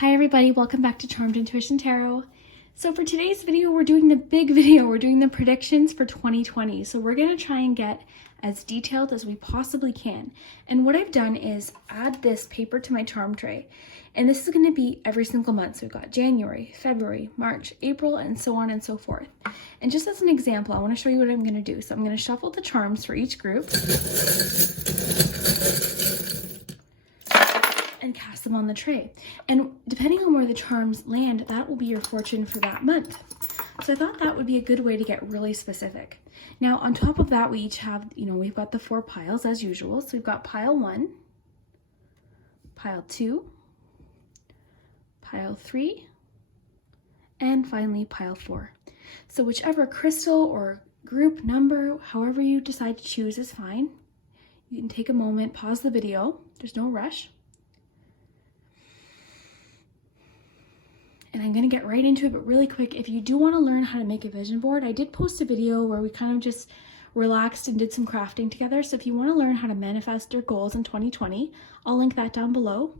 Hi everybody, welcome back to Charmed Intuition Tarot. So for today's video, we're doing the big video. We're doing the predictions for 2020. So we're going to try and get as detailed as we possibly can. And what I've done is add this paper to my charm tray. And this is going to be every single month. So we've got January, February, March, April, and so on and so forth. And just as an example, I want to show you what I'm going to do. So I'm going to shuffle the charms for each group and cast them on the tray. And depending on where the charms land, that will be your fortune for that month. So I thought that would be a good way to get really specific. Now, on top of that, we each have, we've got the 4 piles as usual. So we've got pile 1, pile 2, pile 3, and finally pile 4. So whichever crystal or group number, however you decide to choose is fine. You can take a moment, pause the video. There's no rush. And I'm going to get right into it, but really quick, if you do want to learn how to make a vision board, I did post a video where we kind of just relaxed and did some crafting together. So if you want to learn how to manifest your goals in 2020, I'll link that down below.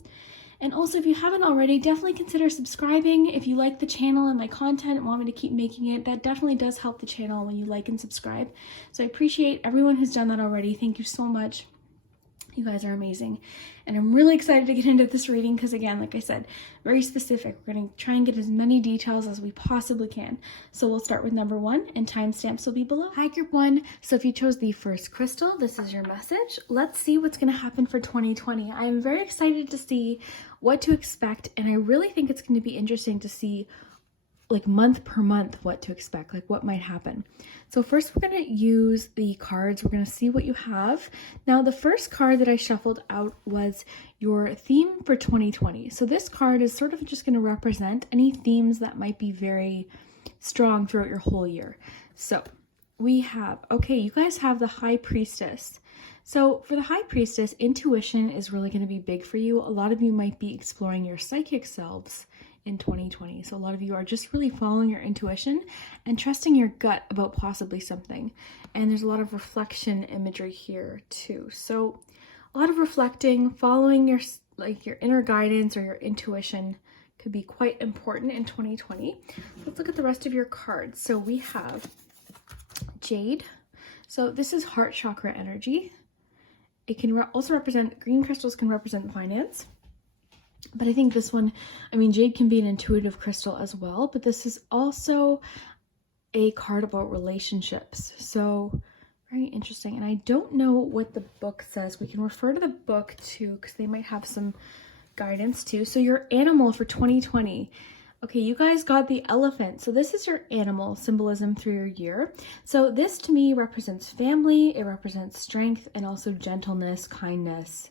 And also, if you haven't already, definitely consider subscribing. If you like the channel and my content and want me to keep making it, that definitely does help the channel when you like and subscribe. So I appreciate everyone who's done that already. Thank you so much. You guys are amazing. And I'm really excited to get into this reading because, again, like I said, very specific. We're going to try and get as many details as we possibly can. So we'll start with number 1, and timestamps will be below. Hi, group 1. So if you chose the first crystal, this is your message. Let's see what's going to happen for 2020. I'm very excited to see what to expect, and I really think it's going to be interesting to see month per month what to expect, what might happen. So first we're going to use the cards. We're going to see what you have. Now the first card that I shuffled out was your theme for 2020. So this card is sort of just going to represent any themes that might be very strong throughout your whole year. So we have, you guys have the High Priestess. So for the High Priestess, intuition is really going to be big for you. A lot of you might be exploring your psychic selves in 2020. So a lot of you are just really following your intuition and trusting your gut about possibly something. And there's a lot of reflection imagery here too. So a lot of reflecting, following your inner guidance or your intuition could be quite important in 2020. Let's look at the rest of your cards. So we have Jade. So this is heart chakra energy. It can also represent, green crystals can represent finance. But I think this one, Jade can be an intuitive crystal as well, but this is also a card about relationships. So very interesting. And I don't know what the book says. We can refer to the book too, because they might have some guidance too. So your animal for 2020. Okay, you guys got the elephant. So this is your animal symbolism through your year. So this to me represents family. It represents strength and also gentleness, kindness.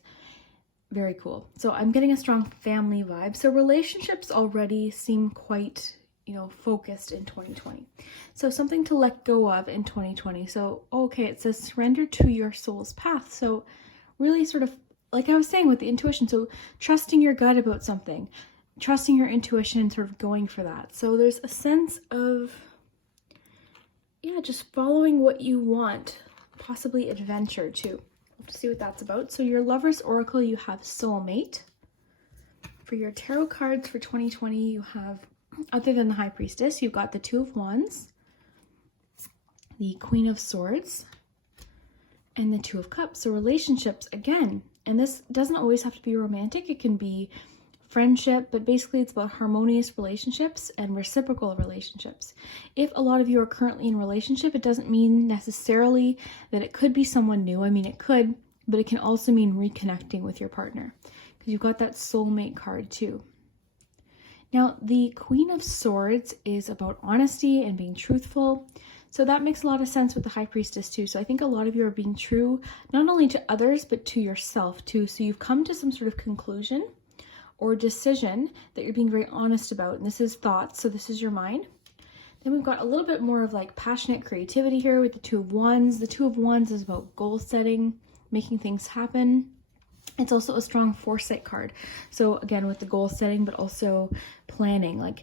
Very cool. So I'm getting a strong family vibe. So relationships already seem quite, focused in 2020. So something to let go of in 2020. So, it says surrender to your soul's path. So really sort of, like I was saying with the intuition, so trusting your gut about something, trusting your intuition and sort of going for that. So there's a sense of, just following what you want, possibly adventure too. To see what that's about. So your Lover's Oracle, you have Soulmate. For your tarot cards for 2020, you have, other than the High Priestess, you've got the Two of Wands, the Queen of Swords, and the Two of Cups. So relationships, again, and this doesn't always have to be romantic. It can be friendship, but basically it's about harmonious relationships and reciprocal relationships. If a lot of you are currently in a relationship, it doesn't mean necessarily that it could be someone new. It could, but it can also mean reconnecting with your partner because you've got that soulmate card too. Now, the Queen of Swords is about honesty and being truthful. So that makes a lot of sense with the High Priestess too. So I think a lot of you are being true, not only to others, but to yourself too. So you've come to some sort of conclusion or decision that you're being very honest about. And this is thoughts, so this is your mind. Then we've got a little bit more of passionate creativity here with the Two of Wands. The Two of Wands is about goal setting, making things happen. It's also a strong foresight card. So again, with the goal setting, but also planning,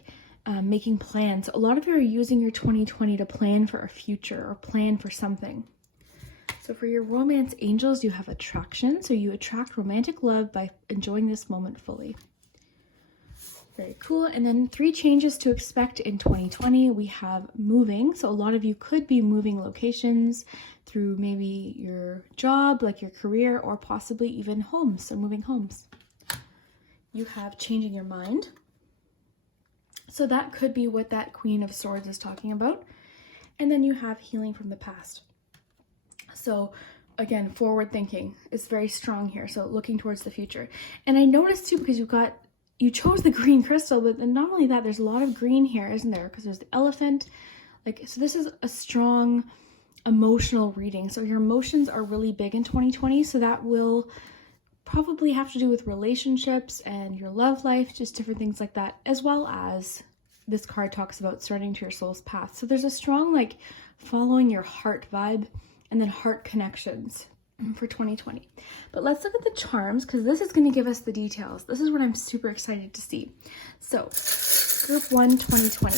making plans. A lot of you are using your 2020 to plan for a future or plan for something. So for your romance angels, you have attraction. So you attract romantic love by enjoying this moment fully. Very cool. And then 3 changes to expect in 2020. We have moving. So a lot of you could be moving locations through maybe your job, like your career, or possibly even homes, so moving homes. You have changing your mind. So that could be what that Queen of Swords is talking about. And then you have healing from the past. So again, forward thinking is very strong here. So looking towards the future. And I noticed too, because you chose the green crystal, but then not only that, there's a lot of green here, isn't there? Because there's the elephant. So this is a strong emotional reading. So your emotions are really big in 2020. So that will probably have to do with relationships and your love life, just different things like that, as well as this card talks about starting to your soul's path. So there's a strong like following your heart vibe and then heart connections for 2020. But let's look at the charms, because this is going to give us the details. This is what I'm super excited to see. So group 1, 2020.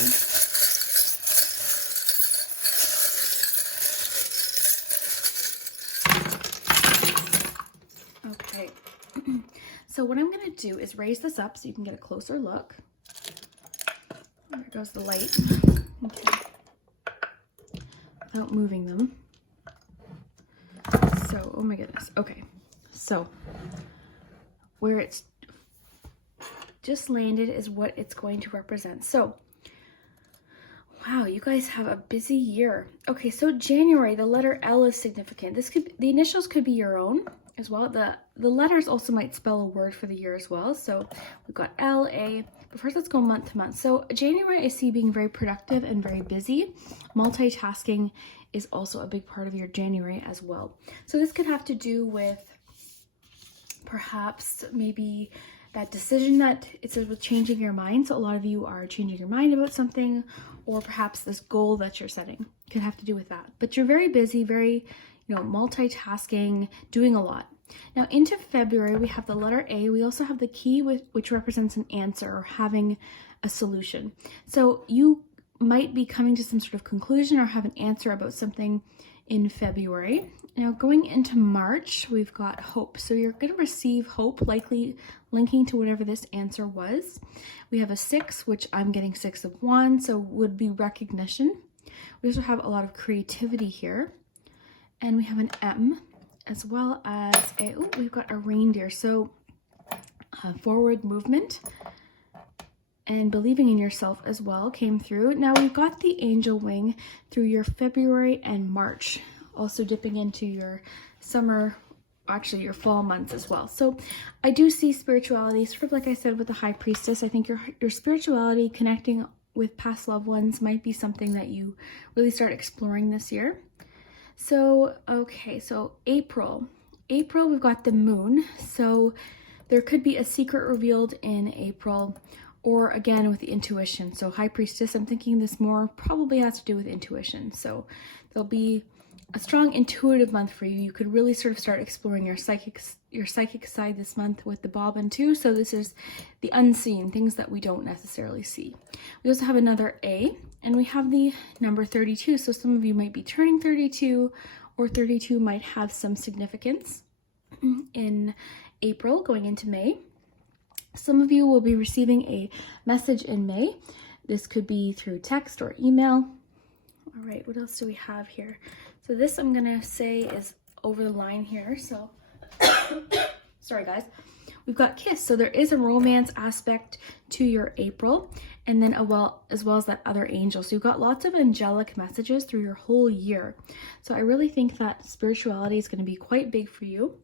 Okay. So what I'm going to do is raise this up so you can get a closer look. There goes the light. Okay. Without moving them. So, oh my goodness. Okay. So, where it's just landed is what it's going to represent. So, wow, you guys have a busy year. Okay, so January, the letter L is significant. The initials could be your own as well. The letters also might spell a word for the year as well. So we've got L, A, but first let's go month to month. So January I see being very productive and very busy. Multitasking is also a big part of your January as well. So this could have to do with perhaps maybe that decision that it says with changing your mind. So a lot of you are changing your mind about something, or perhaps this goal that you're setting could have to do with that. But you're very busy, very, multitasking, doing a lot. Now into February, we have the letter A. We also have the key, which represents an answer or having a solution. So you might be coming to some sort of conclusion or have an answer about something in February. Now going into March, we've got hope. So you're going to receive hope, likely linking to whatever this answer was. We have a 6, which I'm getting 6 of Wands, so would be recognition. We also have a lot of creativity here. And we have an M, as well as we've got a reindeer. So forward movement and believing in yourself as well came through. Now we've got the angel wing through your February and March, also dipping into your summer, actually your fall months as well. So I do see spirituality, sort of like I said with the High Priestess. I think your spirituality, connecting with past loved ones, might be something that you really start exploring this year. So, okay, so April, we've got the moon. So there could be a secret revealed in April, or again with the intuition. So High Priestess, I'm thinking this more probably has to do with intuition. So there'll be a strong intuitive month for you. You could really sort of start exploring your psychic side this month with the bobbin too. So this is the unseen, things that we don't necessarily see. We also have another A, and we have the number 32. So some of you might be turning 32, or 32 might have some significance in April going into May. Some of you will be receiving a message in May. This could be through text or email. All right, what else do we have here? So this I'm gonna say is over the line here. So, sorry guys. We've got kiss. So there is a romance aspect to your April, and then as well as that other angel. So you've got lots of angelic messages through your whole year. So I really think that spirituality is gonna be quite big for you.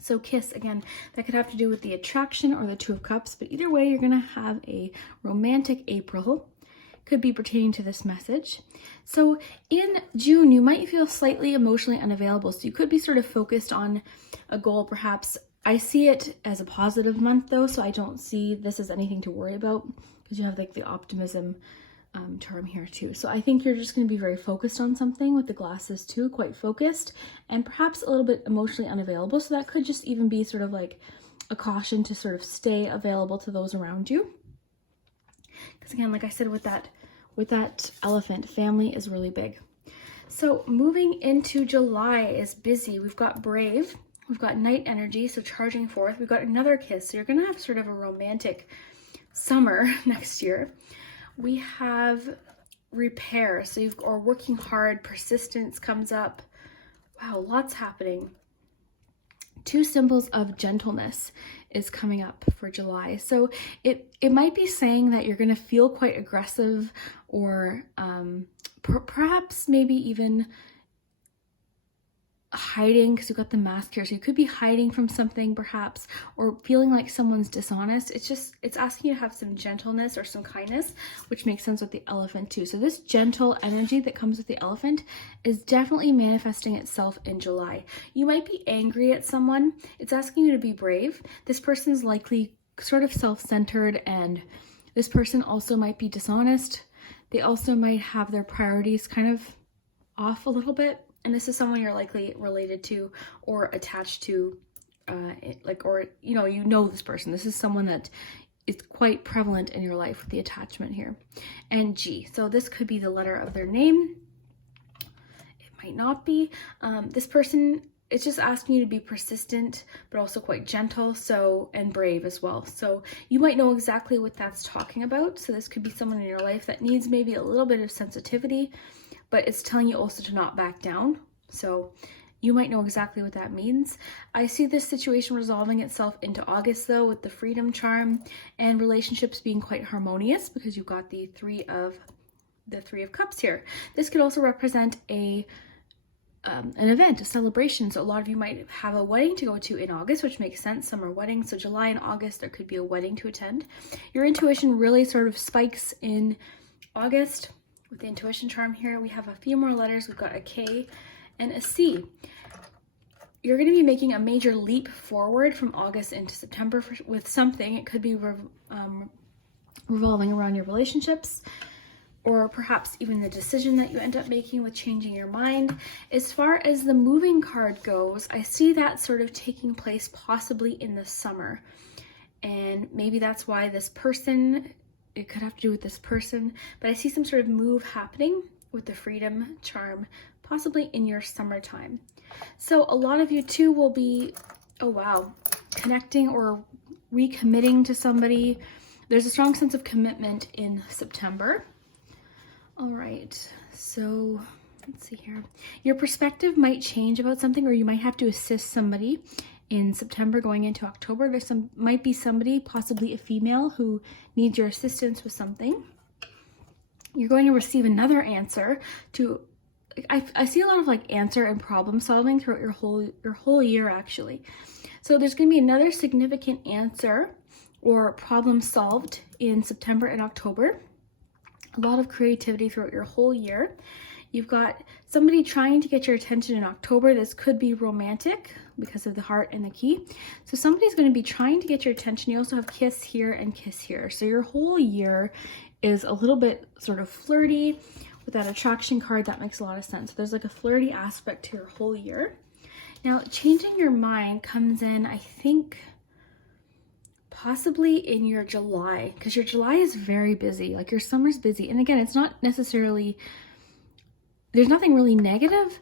So kiss, again, that could have to do with the attraction or the 2 of Cups, but either way, you're gonna have a romantic April. Could be pertaining to this message. So in June, you might feel slightly emotionally unavailable. So you could be sort of focused on a goal, perhaps. I see it as a positive month though, so I don't see this as anything to worry about, because you have like the optimism term here too. So I think you're just going to be very focused on something with the glasses too, quite focused, and perhaps a little bit emotionally unavailable. So that could just even be sort of like a caution to sort of stay available to those around you. Because again, like I said, with that elephant, family is really big. So moving into July is busy. We've got brave, we've got night energy, so charging forth. We've got another kiss. So you're going to have sort of a romantic summer next year, we have repair. So or working hard, persistence comes up. Wow, lots happening. 2 symbols of gentleness is coming up for July. So it might be saying that you're going to feel quite aggressive, or perhaps maybe even hiding, because you've got the mask here. So you could be hiding from something perhaps, or feeling like someone's dishonest. It's asking you to have some gentleness or some kindness, which makes sense with the elephant too. So this gentle energy that comes with the elephant is definitely manifesting itself in July. You might be angry at someone. It's asking you to be brave. This person's likely sort of self-centered, and this person also might be dishonest. They also might have their priorities kind of off a little bit. And this is someone you're likely related to or attached to, or you know this person. This is someone that is quite prevalent in your life with the attachment here. And G, so this could be the letter of their name. It might not be. This person, it's just asking you to be persistent, but also quite gentle, and brave as well. So you might know exactly what that's talking about. So this could be someone in your life that needs maybe a little bit of sensitivity, but it's telling you also to not back down. So you might know exactly what that means. I see this situation resolving itself into August though, with the freedom charm and relationships being quite harmonious, because you've got the three of cups here. This could also represent an event, a celebration. So a lot of you might have a wedding to go to in August, which makes sense, summer wedding. So July and August, there could be a wedding to attend. Your intuition really sort of spikes in August. With the intuition charm here, we have a few more letters. We've got a K and a C. You're going to be making a major leap forward from August into September with something. It could be revolving around your relationships, or perhaps even the decision that you end up making with changing your mind. As far as the moving card goes, I see that sort of taking place possibly in the summer. And maybe that's why this person, it could have to do with this person, but I see some sort of move happening with the freedom charm, possibly in your summertime. So a lot of you too will be, oh wow, connecting or recommitting to somebody. There's a strong sense of commitment in September. All right, so let's see here. Your perspective might change about something, or you might have to assist somebody in September going into October. Might be somebody, possibly a female, who needs your assistance with something. You're going to receive another answer to, I see a lot of like answer and problem solving throughout your whole year actually. So there's going to be another significant answer or problem solved in September and October. A lot of creativity throughout your whole year. You've got somebody trying to get your attention in October. This could be romantic because of the heart and the key. So somebody's going to be trying to get your attention. You also have kiss here and kiss here. So your whole year is a little bit sort of flirty. With that attraction card, that makes a lot of sense. There's like a flirty aspect to your whole year. Now, changing your mind comes in, I think, possibly in your July, because your July is very busy. Like your summer's busy. And again, it's not necessarily, there's nothing really negative.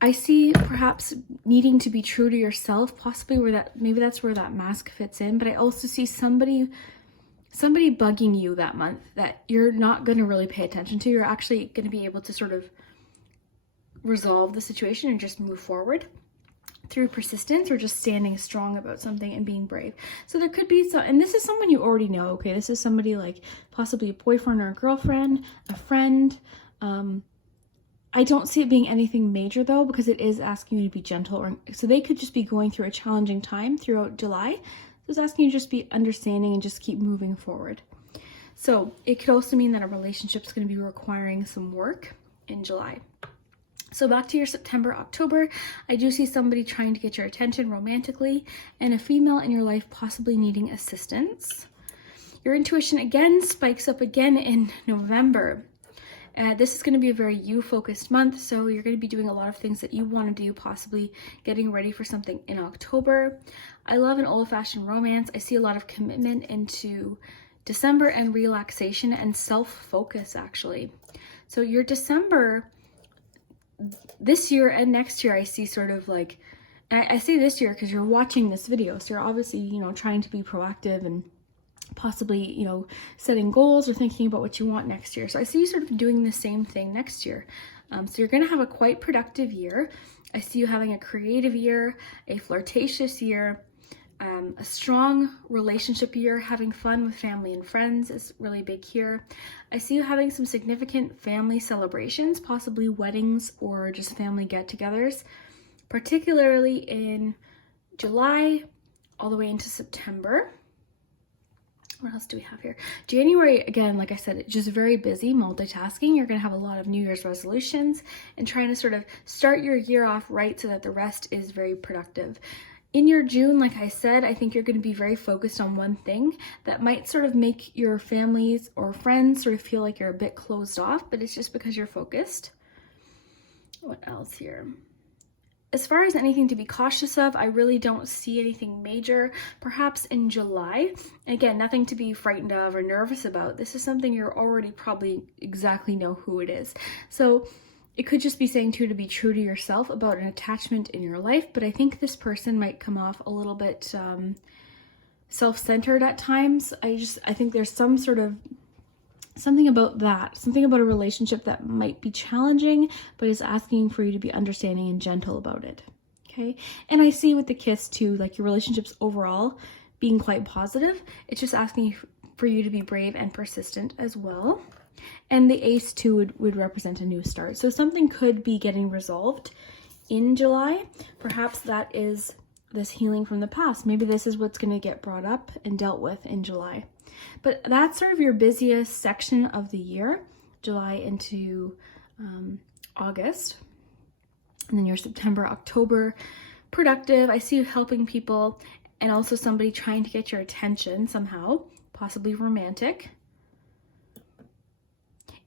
I see perhaps needing to be true to yourself, possibly maybe that's where that mask fits in. But I also see somebody bugging you that month that you're not going to really pay attention to. You're actually going to be able to sort of resolve the situation and just move forward through persistence, or just standing strong about something and being brave. So there could be and this is someone you already know, okay? This is somebody like possibly a boyfriend or a girlfriend, a friend. I don't see it being anything major though, because it is asking you to be gentle, so they could just be going through a challenging time throughout July. So it's asking you to just be understanding and just keep moving forward. So it could also mean that a relationship is going to be requiring some work in July. So back to your September, October, I do see somebody trying to get your attention romantically, and a female in your life possibly needing assistance. Your intuition again spikes up again in November. This is going to be a very you-focused month, so you're going to be doing a lot of things that you want to do, possibly getting ready for something in October. I love an old-fashioned romance. I see a lot of commitment into December and relaxation and self-focus, actually. So your December, this year and next year, I see sort of like, and I say this year because you're watching this video, so you're obviously, trying to be proactive and possibly, you know, setting goals or thinking about what you want next year. So I see you sort of doing the same thing next year. So you're going to have a quite productive year. I see you having a creative year, a flirtatious year, a strong relationship year. Having fun with family and friends is really big here. I see you having some significant family celebrations, possibly weddings or just family get-togethers, particularly in July all the way into September. What else do we have here? January, again, like I said, just very busy, multitasking. You're going to have a lot of New Year's resolutions and trying to sort of start your year off right so that the rest is very productive. In your June, like I said, I think you're going to be very focused on one thing that might sort of make your families or friends sort of feel like you're a bit closed off, but it's just because you're focused. What else here? As far as anything to be cautious of, I really don't see anything major. Perhaps in July, again, nothing to be frightened of or nervous about. This is something you're already probably exactly know who it is. So it could just be saying to be true to yourself about an attachment in your life, but I think this person might come off a little bit self-centered at times. I think there's something about a relationship that might be challenging, but is asking for you to be understanding and gentle about it. Okay. And I see with the kiss too, like your relationships overall being quite positive. It's just asking for you to be brave and persistent as well. And the ace too would represent a new start. So something could be getting resolved in July. Perhaps that is this healing from the past. Maybe this is what's going to get brought up and dealt with in July. But that's sort of your busiest section of the year, July into August. And then your September, October, productive. I see you helping people and also somebody trying to get your attention somehow, possibly romantic.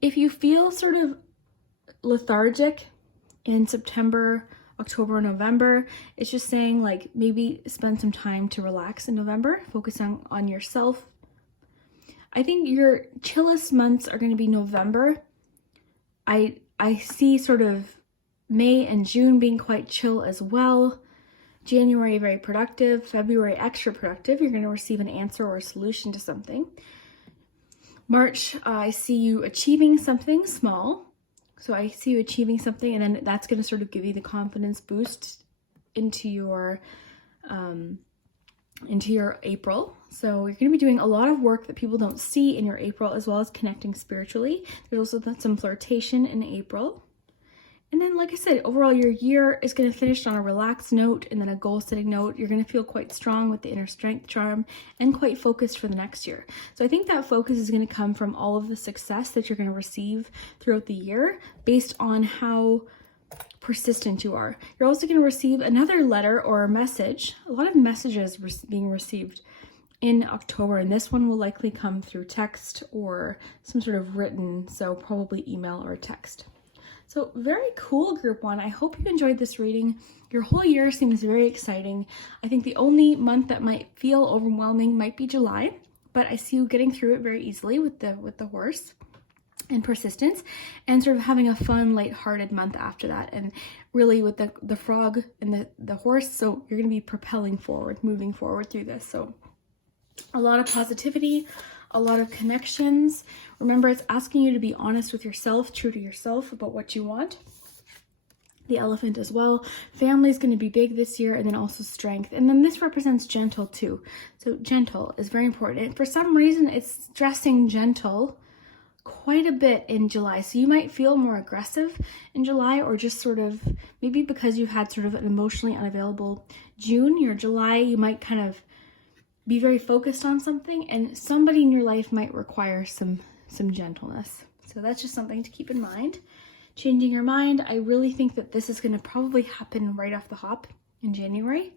If you feel sort of lethargic in September, October, November, it's just saying like maybe spend some time to relax in November, focus on yourself. I think your chillest months are going to be November. I see sort of May and June being quite chill as well. January, very productive. February, extra productive. You're going to receive an answer or a solution to something. March, I see you achieving something small. So I see you achieving something, and then that's going to sort of give you the confidence boost into your April. So you're going to be doing a lot of work that people don't see in your April, as well as connecting spiritually. There's also some flirtation in April. And then, like I said, overall, your year is going to finish on a relaxed note and then a goal-setting note. You're going to feel quite strong with the inner strength charm and quite focused for the next year. So I think that focus is going to come from all of the success that you're going to receive throughout the year based on how persistent you are. You're also going to receive another letter or a message, a lot of messages being received in October, and this one will likely come through text or some sort of written, so probably email or text. So very cool, group one. I hope you enjoyed this reading. Your whole year seems very exciting. I think the only month that might feel overwhelming might be July, but I see you getting through it very easily with the horse and persistence, and sort of having a fun, lighthearted month after that. And really with the frog and the horse, so you're going to be propelling forward, moving forward through this. So a lot of positivity, a lot of connections. Remember, it's asking you to be honest with yourself, true to yourself about what you want. The elephant as well. Family is going to be big this year, and then also strength. And then this represents gentle too. So gentle is very important. And for some reason, it's stressing gentle quite a bit in July. So you might feel more aggressive in July, or just sort of maybe because you had sort of an emotionally unavailable June, your July, you might kind of be very focused on something, and somebody in your life might require some gentleness. So that's just something to keep in mind. Changing your mind, I really think that this is going to probably happen right off the hop in January,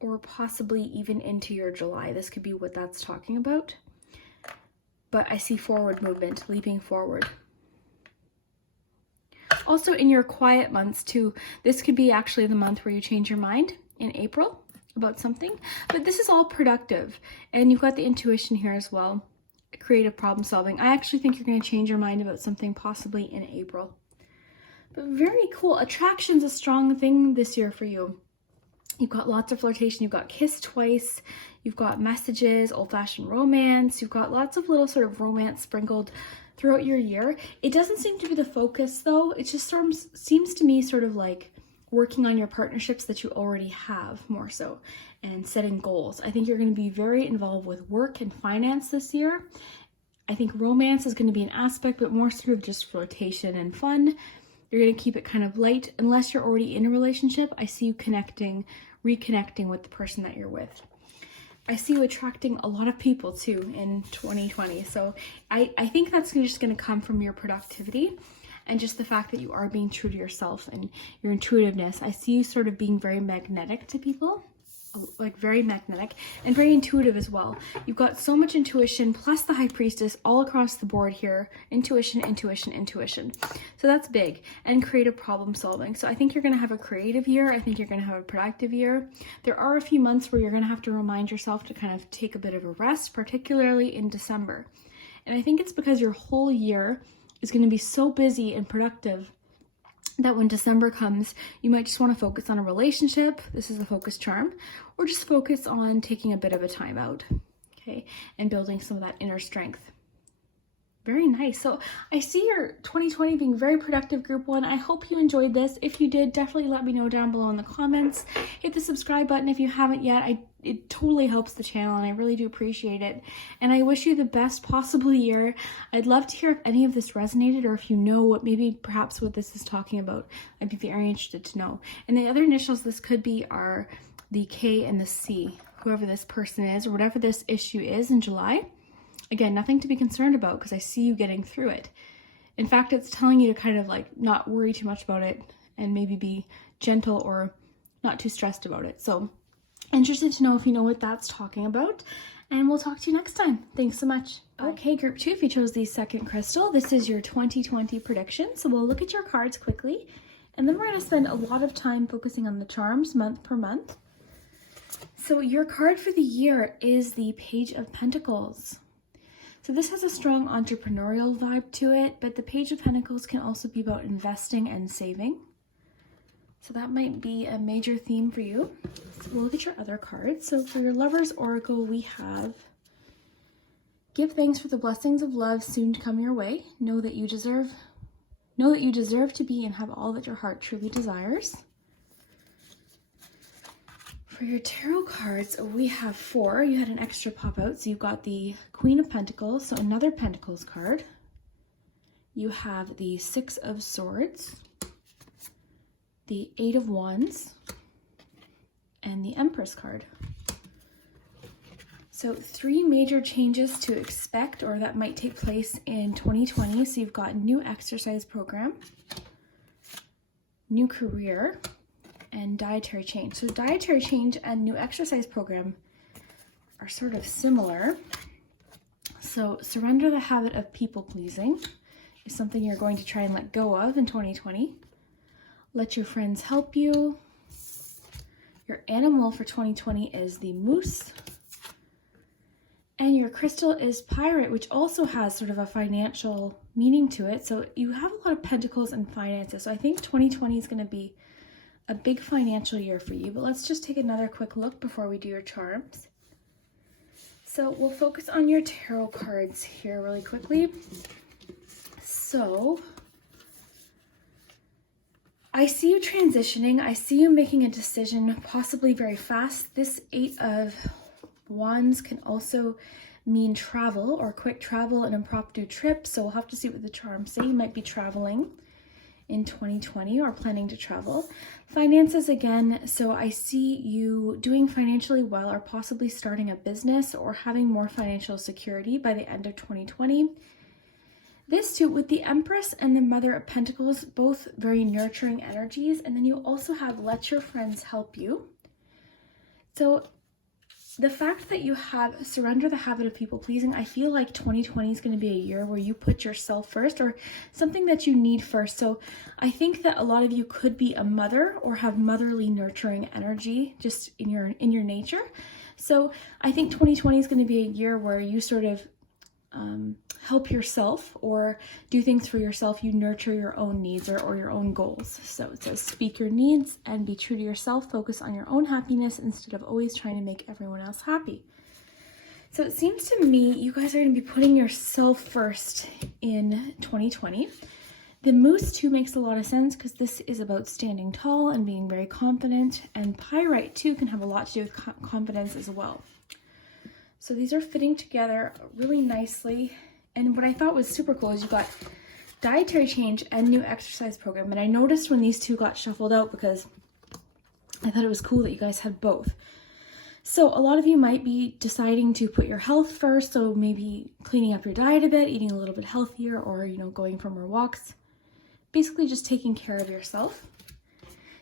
or possibly even into your July. This could be what that's talking about. But I see forward movement, leaping forward. Also in your quiet months too, this could be actually the month where you change your mind in April about something, but this is all productive, and you've got the intuition here as well, creative problem solving. I actually think you're going to change your mind about something possibly in April. But very cool. Attraction's a strong thing this year for you. You've got lots of flirtation, you've got kiss twice, you've got messages, old-fashioned romance, you've got lots of little sort of romance sprinkled throughout your year. It doesn't seem to be the focus though. It just sort of seems to me sort of like working on your partnerships that you already have more so, and setting goals. I think you're going to be very involved with work and finance this year. I think romance is going to be an aspect, but more sort of just flirtation and fun. You're going to keep it kind of light unless you're already in a relationship. I see you reconnecting with the person that you're with. I see you attracting a lot of people too in 2020. So I think that's just going to come from your productivity and just the fact that you are being true to yourself and your intuitiveness. I see you sort of being very magnetic to people, like very magnetic and very intuitive as well. You've got so much intuition plus the High Priestess all across the board here. Intuition, intuition, intuition. So that's big. And creative problem solving. So I think you're going to have a creative year. I think you're going to have a productive year. There are a few months where you're going to have to remind yourself to kind of take a bit of a rest, particularly in December. And I think it's because your whole year is going to be so busy and productive that when December comes, you might just want to focus on a relationship. This is a focus charm, or just focus on taking a bit of a time out, okay, and building some of that inner strength. Very nice. So I see your 2020 being very productive, group one. I hope you enjoyed this. If you did, definitely let me know down below in the comments. Hit the subscribe button if you haven't yet. It totally helps the channel and I really do appreciate it. And I wish you the best possible year. I'd love to hear if any of this resonated or if you know what perhaps what this is talking about. I'd be very interested to know. And the other initials this could be are the K and the C, whoever this person is or whatever this issue is in July. Again, nothing to be concerned about because I see you getting through it. In fact, it's telling you to kind of like not worry too much about it and maybe be gentle or not too stressed about it. So interested to know if you know what that's talking about, and we'll talk to you next time. Thanks so much. Bye. Okay, group two, if you chose the second crystal, this is your 2020 prediction. So we'll look at your cards quickly, and then we're going to spend a lot of time focusing on the charms month per month. So your card for the year is the Page of Pentacles. So this has a strong entrepreneurial vibe to it, but the Page of Pentacles can also be about investing and saving. So that might be a major theme for you. So we'll look at your other cards. So for your Lover's Oracle, we have give thanks for the blessings of love soon to come your way. Know that you deserve to be and have all that your heart truly desires. For your tarot cards, we have 4. You had an extra pop out, so you've got the Queen of Pentacles, so another Pentacles card. You have the 6 of Swords, the 8 of Wands, and the Empress card. So 3 major changes to expect or that might take place in 2020. So you've got new exercise program, new career, and dietary change. So dietary change and new exercise program are sort of similar. So surrender the habit of people pleasing is something you're going to try and let go of in 2020. Let your friends help you. Your animal for 2020 is the moose. And your crystal is pirate, which also has sort of a financial meaning to it. So you have a lot of pentacles and finances. So I think 2020 is going to be a big financial year for you, but let's just take another quick look before we do your charms. So we'll focus on your tarot cards here really quickly. So I see you transitioning. I see you making a decision, possibly very fast. This 8 of Wands can also mean travel or quick travel, an impromptu trip. So we'll have to see what the charms say. You might be traveling in 2020 or planning to travel. Finances again, so I see you doing financially well or possibly starting a business or having more financial security by the end of 2020. This too, with the Empress and the Mother of Pentacles, both very nurturing energies. And then you also have let your friends help you. So the fact that you have surrender the habit of people pleasing, I feel like 2020 is going to be a year where you put yourself first or something that you need first. So I think that a lot of you could be a mother or have motherly nurturing energy just in your nature. So I think 2020 is going to be a year where you sort of help yourself or do things for yourself, you nurture your own needs or your own goals. So it says speak your needs and be true to yourself. Focus on your own happiness instead of always trying to make everyone else happy. So it seems to me you guys are going to be putting yourself first in 2020. The Moose too makes a lot of sense because this is about standing tall and being very confident, and Pyrite too can have a lot to do with confidence as well. So these are fitting together really nicely. And what I thought was super cool is you got dietary change and new exercise program. And I noticed when these two got shuffled out because I thought it was cool that you guys had both. So a lot of you might be deciding to put your health first. So maybe cleaning up your diet a bit, eating a little bit healthier, or, going for more walks. Basically just taking care of yourself.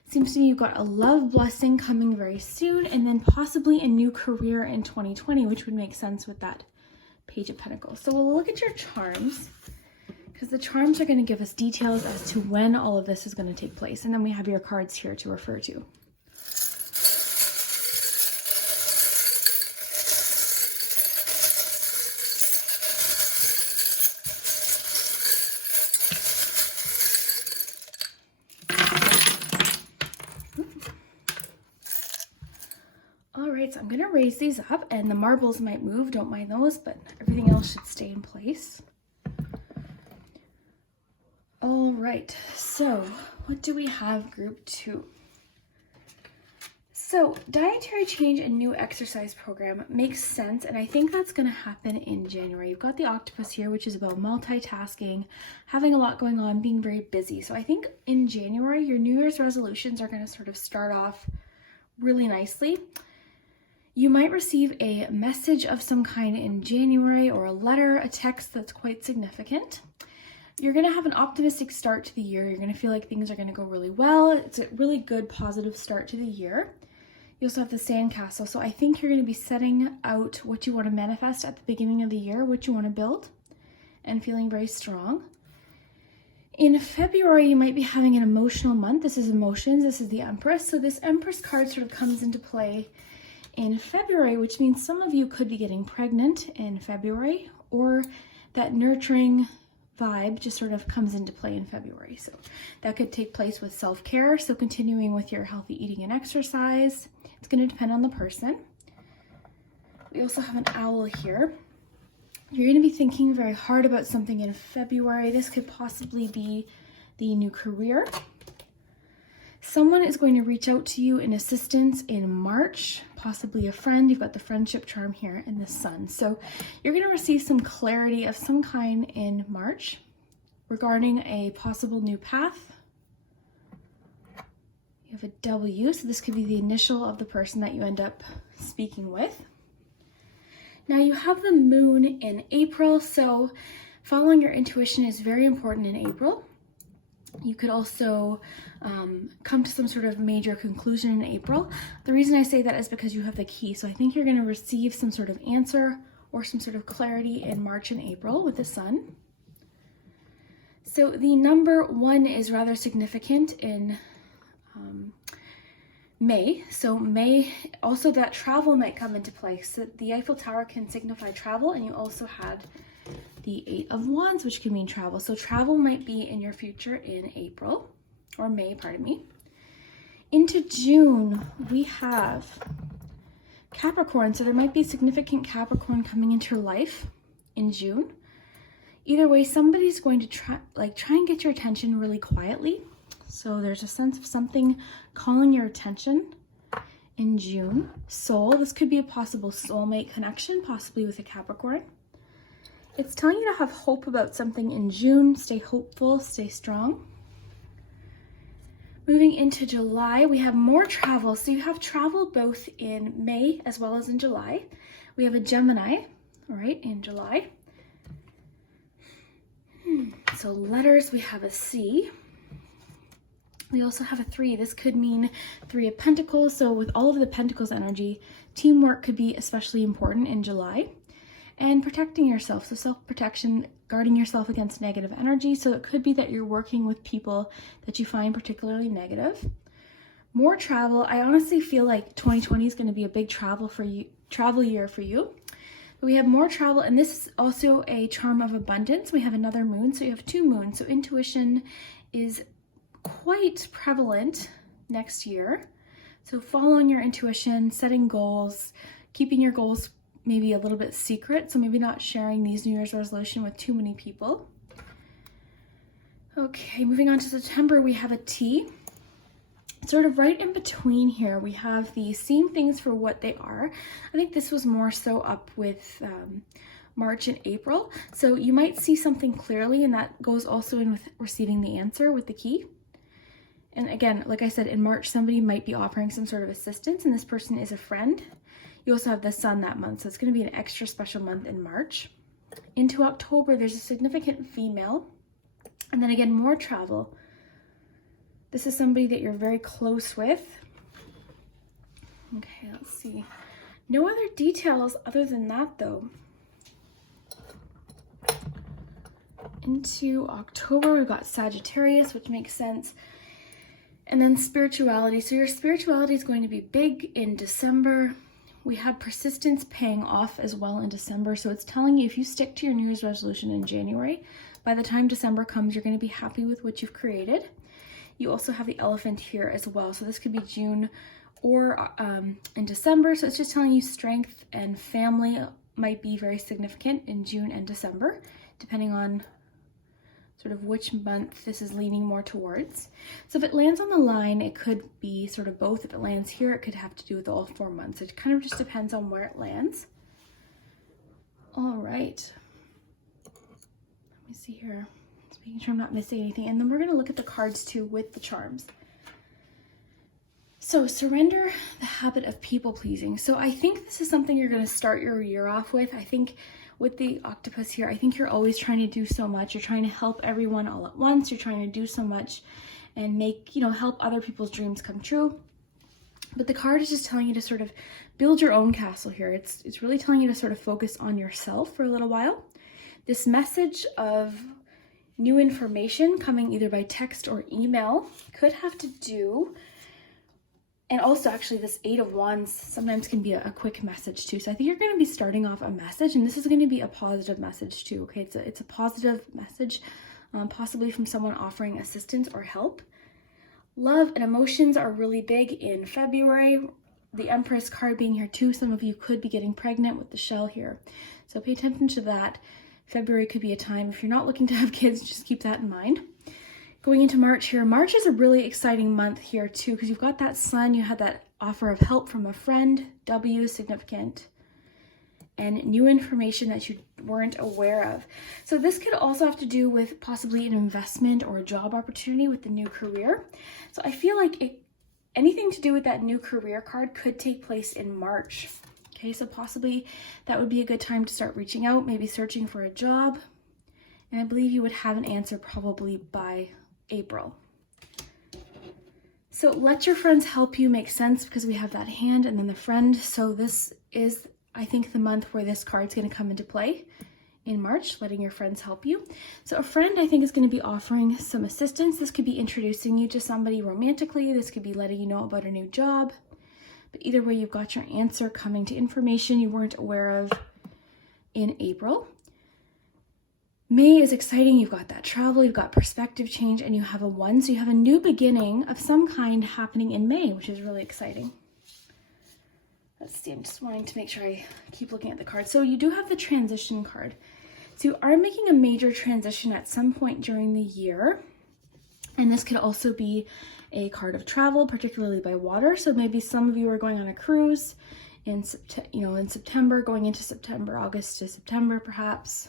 Seems to me you've got a love blessing coming very soon, and then possibly a new career in 2020, which would make sense with that Page of Pentacles. So we'll look at your charms, because the charms are going to give us details as to when all of this is going to take place. And then we have your cards here to refer to. So I'm going to raise these up, and the marbles might move, don't mind those, but everything else should stay in place. All right, so what do we have, group 2? So dietary change and new exercise program makes sense, and I think that's going to happen in January. You've got the octopus here, which is about multitasking, having a lot going on, being very busy. So I think in January, your New Year's resolutions are going to sort of start off really nicely. You might receive a message of some kind in January, or a letter, a text that's quite significant. You're going to have an optimistic start to the year. You're going to feel like things are going to go really well. It's a really good, positive start to the year. You also have the sandcastle. So I think you're going to be setting out what you want to manifest at the beginning of the year, what you want to build, and feeling very strong. In February, you might be having an emotional month. This is emotions. This is the Empress. So this Empress card sort of comes into play in February, which means some of you could be getting pregnant in February, or that nurturing vibe just sort of comes into play in February. So that could take place with self-care. So continuing with your healthy eating and exercise. It's going to depend on the person. We also have an owl here. You're going to be thinking very hard about something in February. This could possibly be the new career. Someone is going to reach out to you in assistance in March, possibly a friend. You've got the friendship charm here and the sun. So you're going to receive some clarity of some kind in March regarding a possible new path. You have a W, so this could be the initial of the person that you end up speaking with. Now you have the moon in April, so following your intuition is very important in April. You could also come to some sort of major conclusion in April. The reason I say that is because you have the key. So I think you're going to receive some sort of answer or some sort of clarity in March and April with the sun. So the number 1 is rather significant in May. So May, also that travel might come into play. So the Eiffel Tower can signify travel, and you also had the 8 of Wands, which can mean travel. So travel might be in your future in April, or May, pardon me. Into June, we have Capricorn. So there might be significant Capricorn coming into your life in June. Either way, somebody's going to try and get your attention really quietly. So there's a sense of something calling your attention in June. Soul, this could be a possible soulmate connection, possibly with a Capricorn. It's telling you to have hope about something in June. Stay hopeful, stay strong. Moving into July, we have more travel. So you have travel both in May as well as in July. We have a Gemini, all right, in July. So letters, we have a C. We also have a 3. This could mean 3 of Pentacles. So with all of the Pentacles energy, teamwork could be especially important in July. And protecting yourself, so self-protection, guarding yourself against negative energy. So it could be that you're working with people that you find particularly negative. More travel. I honestly feel like 2020 is going to be a big travel year for you. We have more travel, and this is also a charm of abundance. We have another moon, so you have 2 moons. So intuition is quite prevalent next year. So following your intuition, setting goals, keeping your goals maybe a little bit secret. So maybe not sharing these New Year's resolution with too many people. Okay, moving on to September, we have a T. Sort of right in between here, we have the seeing things for what they are. I think this was more so up with March and April. So you might see something clearly, and that goes also in with receiving the answer with the key. And again, like I said, in March, somebody might be offering some sort of assistance, and this person is a friend. You also have the sun that month, so it's going to be an extra special month in March. Into October, there's a significant female. And then again, more travel. This is somebody that you're very close with. Okay, let's see. No other details other than that, though. Into October, we've got Sagittarius, which makes sense. And then spirituality. So your spirituality is going to be big in December. We have persistence paying off as well in December. So it's telling you if you stick to your New Year's resolution in January, by the time December comes, you're going to be happy with what you've created. You also have the elephant here as well. So this could be June or in December. So it's just telling you strength and family might be very significant in June and December, depending on sort of which month this is leaning more towards. So if it lands on the line, it could be sort of both. If it lands here, it could have to do with all 4 months. It kind of just depends on where it lands. All right. Let me see here. Just making sure I'm not missing anything. And then we're going to look at the cards too with the charms. So surrender the habit of people pleasing. So I think this is something you're going to start your year off with. I think with the octopus here, I think you're always trying to do so much. You're trying to help everyone all at once. You're trying to do so much and make, help other people's dreams come true. But the card is just telling you to sort of build your own castle here. It's really telling you to sort of focus on yourself for a little while. This message of new information coming either by text or email could have to do, and also actually this 8 of Wands sometimes can be a quick message too. So I think you're going to be starting off a message, and this is going to be a positive message too. Okay, it's a positive message, possibly from someone offering assistance or help. Love and emotions are really big in February. The Empress card being here too. Some of you could be getting pregnant with the shell here. So pay attention to that. February could be a time, if you're not looking to have kids, just keep that in mind. Going into March here, March is a really exciting month here too, because you've got that sun, you had that offer of help from a friend, W, significant, and new information that you weren't aware of. So this could also have to do with possibly an investment or a job opportunity with the new career. So I feel like anything to do with that new career card could take place in March. Okay, so possibly that would be a good time to start reaching out, maybe searching for a job. And I believe you would have an answer probably by April. So let your friends help you make sense, because we have that hand and then the friend. So this is, I think, the month where this card's going to come into play in March, letting your friends help you. So a friend, I think, is going to be offering some assistance. This could be introducing you to somebody romantically. This could be letting you know about a new job. But either way, you've got your answer coming to information you weren't aware of in April. May is exciting. You've got that travel, you've got perspective change, and you have a 1. So you have a new beginning of some kind happening in May, which is really exciting. Let's see, I'm just wanting to make sure I keep looking at the card. So you do have the transition card. So you are making a major transition at some point during the year. And this could also be a card of travel, particularly by water. So maybe some of you are going on a cruise in September, going into September, August to September, perhaps.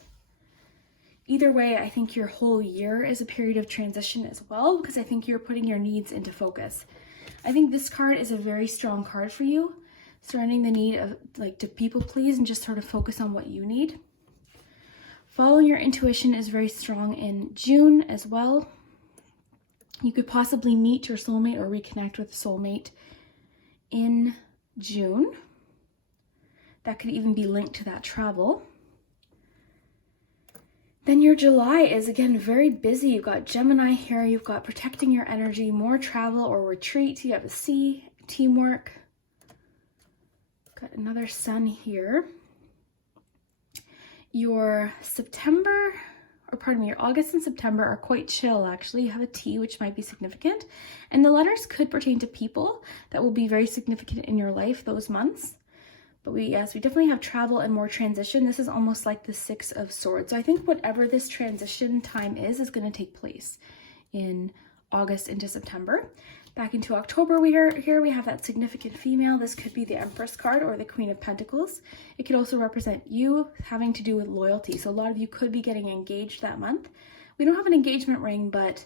Either way, I think your whole year is a period of transition as well, because I think you're putting your needs into focus. I think this card is a very strong card for you, surrounding the need of to people please and just sort of focus on what you need. Following your intuition is very strong in June as well. You could possibly meet your soulmate or reconnect with a soulmate in June. That could even be linked to that travel. Then your July is, again, very busy. You've got Gemini here. You've got protecting your energy, more travel or retreat. You have a C, teamwork. Got another sun here. Your September, or pardon me, your August and September are quite chill actually. You have a T, which might be significant. And the letters could pertain to people that will be very significant in your life those months. But we definitely have travel and more transition. This is almost like the Six of Swords. So I think whatever this transition time is going to take place in August into September. Back into October, here we have that significant female. This could be the Empress card or the Queen of Pentacles. It could also represent you having to do with loyalty. So a lot of you could be getting engaged that month. We don't have an engagement ring, but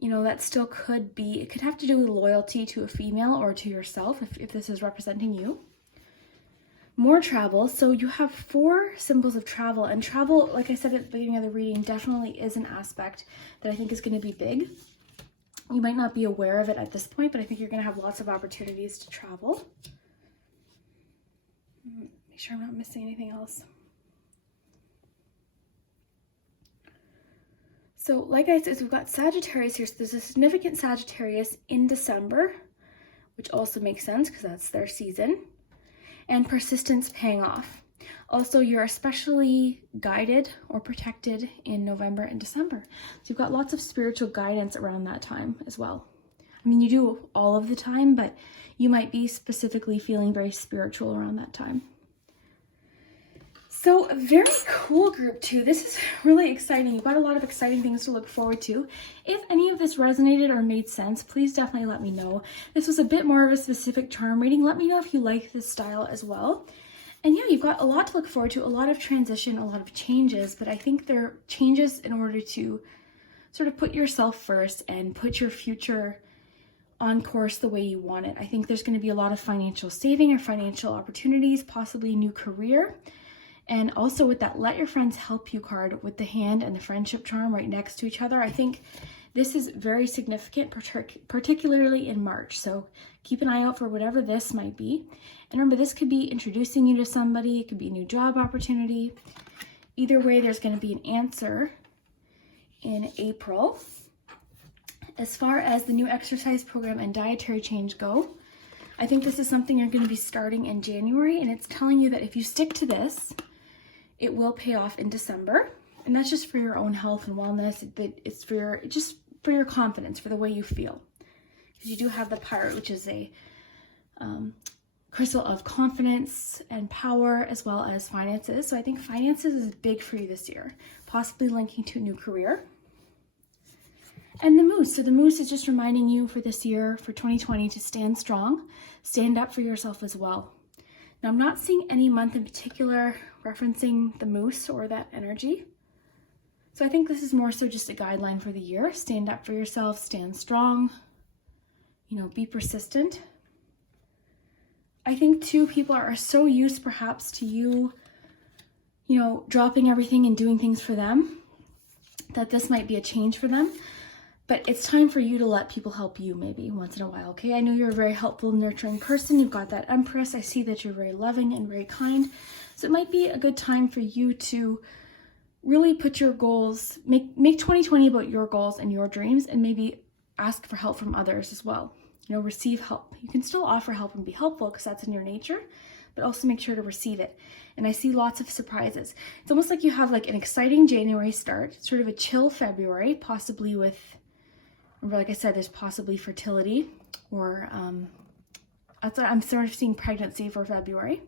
you know, that still could be, it could have to do with loyalty to a female or to yourself if this is representing you. More travel. So you have 4 symbols of travel, and travel, like I said at the beginning of the reading, definitely is an aspect that I think is going to be big. You might not be aware of it at this point, but I think you're going to have lots of opportunities to travel. Make sure I'm not missing anything else. So like I said, we've got Sagittarius here. So there's a significant Sagittarius in December, which also makes sense because that's their season. And persistence paying off. Also, you're especially guided or protected in November and December. So you've got lots of spiritual guidance around that time as well. I mean, you do all of the time, but you might be specifically feeling very spiritual around that time. So very cool, group 2. This is really exciting. You've got a lot of exciting things to look forward to. If any of this resonated or made sense, please definitely let me know. This was a bit more of a specific charm reading. Let me know if you like this style as well. And yeah, you've got a lot to look forward to, a lot of transition, a lot of changes, but I think they're changes in order to sort of put yourself first and put your future on course the way you want it. I think there's going to be a lot of financial saving or financial opportunities, possibly a new career. And also with that let your friends help you card with the hand and the friendship charm right next to each other, I think this is very significant, particularly in March. So keep an eye out for whatever this might be. And remember, this could be introducing you to somebody. It could be a new job opportunity. Either way, there's going to be an answer in April. As far as the new exercise program and dietary change go, I think this is something you're going to be starting in January. And it's telling you that if you stick to this, it will pay off in December, and that's just for your own health and wellness. It's for your confidence, for the way you feel. Because you do have the Pirate, which is a crystal of confidence and power, as well as finances. So I think finances is big for you this year, possibly linking to a new career. And the Moose. So the Moose is just reminding you for this year, for 2020, to stand strong, stand up for yourself as well. Now, I'm not seeing any month in particular referencing the Moose or that energy. So I think this is more so just a guideline for the year. Stand up for yourself, stand strong, be persistent. I think too, people are so used perhaps to you, dropping everything and doing things for them, that this might be a change for them. But it's time for you to let people help you maybe once in a while, okay? I know you're a very helpful, nurturing person. You've got that Empress. I see that you're very loving and very kind. So it might be a good time for you to really put your goals, make 2020 about your goals and your dreams, and maybe ask for help from others as well. Receive help. You can still offer help and be helpful because that's in your nature, but also make sure to receive it. And I see lots of surprises. It's almost like you have like an exciting January start, sort of a chill February, possibly with, like I said, there's possibly fertility, or that's what I'm sort of seeing, pregnancy for February.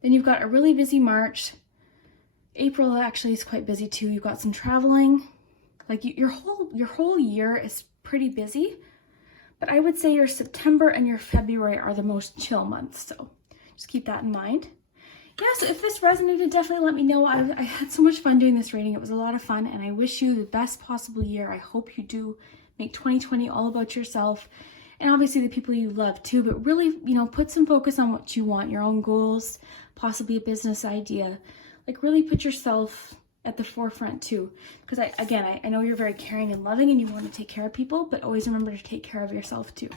Then you've got a really busy March. April actually is quite busy too. You've got some traveling. Like your whole year is pretty busy, but I would say your September and your February are the most chill months. So just keep that in mind. Yeah, so if this resonated, definitely let me know. I had so much fun doing this reading. It was a lot of fun, and I wish you the best possible year. I hope you do make 2020 all about yourself, and obviously the people you love too, but really, put some focus on what you want, your own goals, possibly a business idea. Like really put yourself at the forefront too. Because I know you're very caring and loving and you want to take care of people, but always remember to take care of yourself too.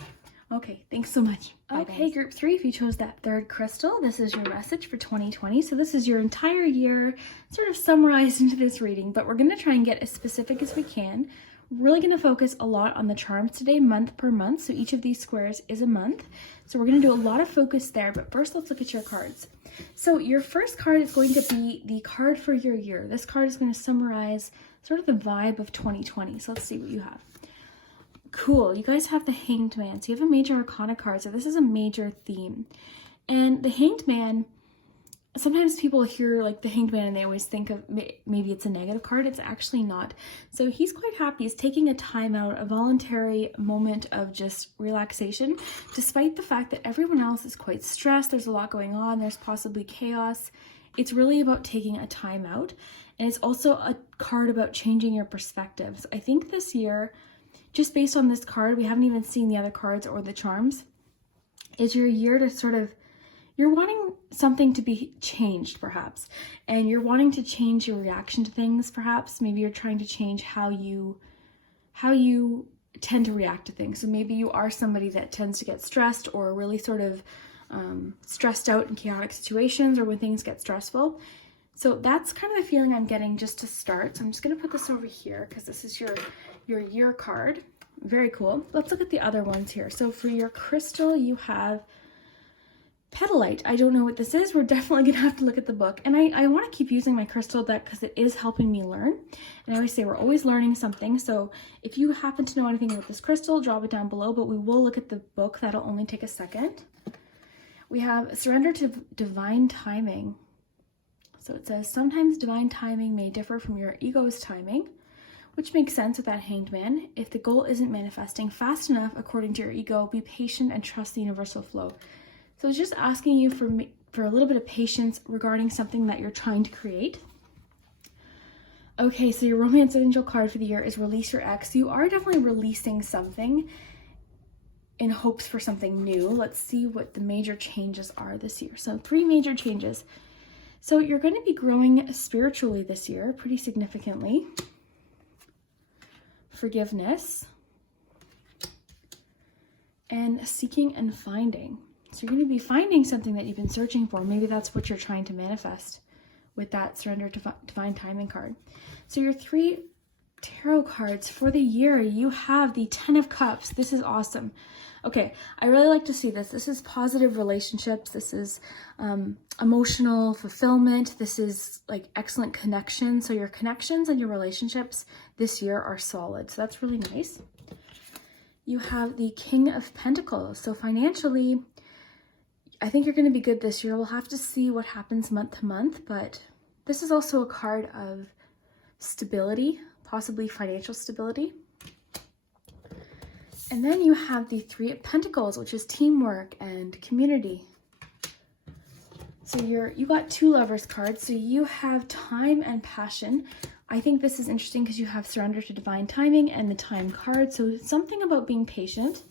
Okay, thanks so much. Okay, group 3, if you chose that third crystal, this is your message for 2020. So this is your entire year sort of summarized into this reading, but we're going to try and get as specific as we can. really going to focus a lot on the charms today, month per month. So each of these squares is a month. So we're going to do a lot of focus there, but first let's look at your cards. So your first card is going to be the card for your year. This card is going to summarize sort of the vibe of 2020. So let's see what you have. Cool, you guys have the Hanged Man. So you have a major arcana card, so this is a major theme. And the Hanged Man, sometimes people hear like the Hanged Man and they always think of maybe it's a negative card. It's actually not. So he's quite happy. He's taking a time out, a voluntary moment of just relaxation, despite the fact that everyone else is quite stressed. There's a lot going on. There's possibly chaos. It's really about taking a time out. And it's also a card about changing your perspectives. I think this year, just based on this card, we haven't even seen the other cards or the charms, is your year to sort of, you're wanting something to be changed perhaps, and you're wanting to change your reaction to things perhaps. Maybe you're trying to change how you tend to react to things. So maybe you are somebody that tends to get stressed or really sort of stressed out in chaotic situations or when things get stressful. So that's kind of the feeling I'm getting just to start. So I'm just going to put this over here because this is your year card. Very cool. Let's look at the other ones here. So for your crystal, you have Petalite. I don't know what this is. We're definitely going to have to look at the book. And I want to keep using my crystal deck because it is helping me learn. And I always say we're always learning something. So if you happen to know anything about this crystal, drop it down below. But we will look at the book. That'll only take a second. We have Surrender to Divine Timing. So it says, sometimes divine timing may differ from your ego's timing, which makes sense with that Hanged Man. If the goal isn't manifesting fast enough according to your ego, be patient and trust the universal flow. So it's just asking you for a little bit of patience regarding something that you're trying to create. Okay, so your Romance Angel card for the year is Release Your Ex. You are definitely releasing something in hopes for something new. Let's see what the major changes are this year. So 3 major changes. So you're going to be growing spiritually this year, pretty significantly. Forgiveness. And seeking and finding. So you're going to be finding something that you've been searching for. Maybe that's what you're trying to manifest with that Surrender to Divine Timing card. So your 3 tarot cards for the year, you have the 10 of Cups. This is awesome. Okay, I really like to see this. This is positive relationships. This is emotional fulfillment. This is like excellent connection. So your connections and your relationships this year are solid. So that's really nice. You have the King of Pentacles. So financially, I think you're going to be good this year. We'll have to see what happens month to month, but this is also a card of stability, possibly financial stability. And then you have the 3 of Pentacles, which is teamwork and community. So you got 2 Lovers cards. So you have time and passion. I think this is interesting because you have Surrender to Divine Timing and the Time card. So something about being patient.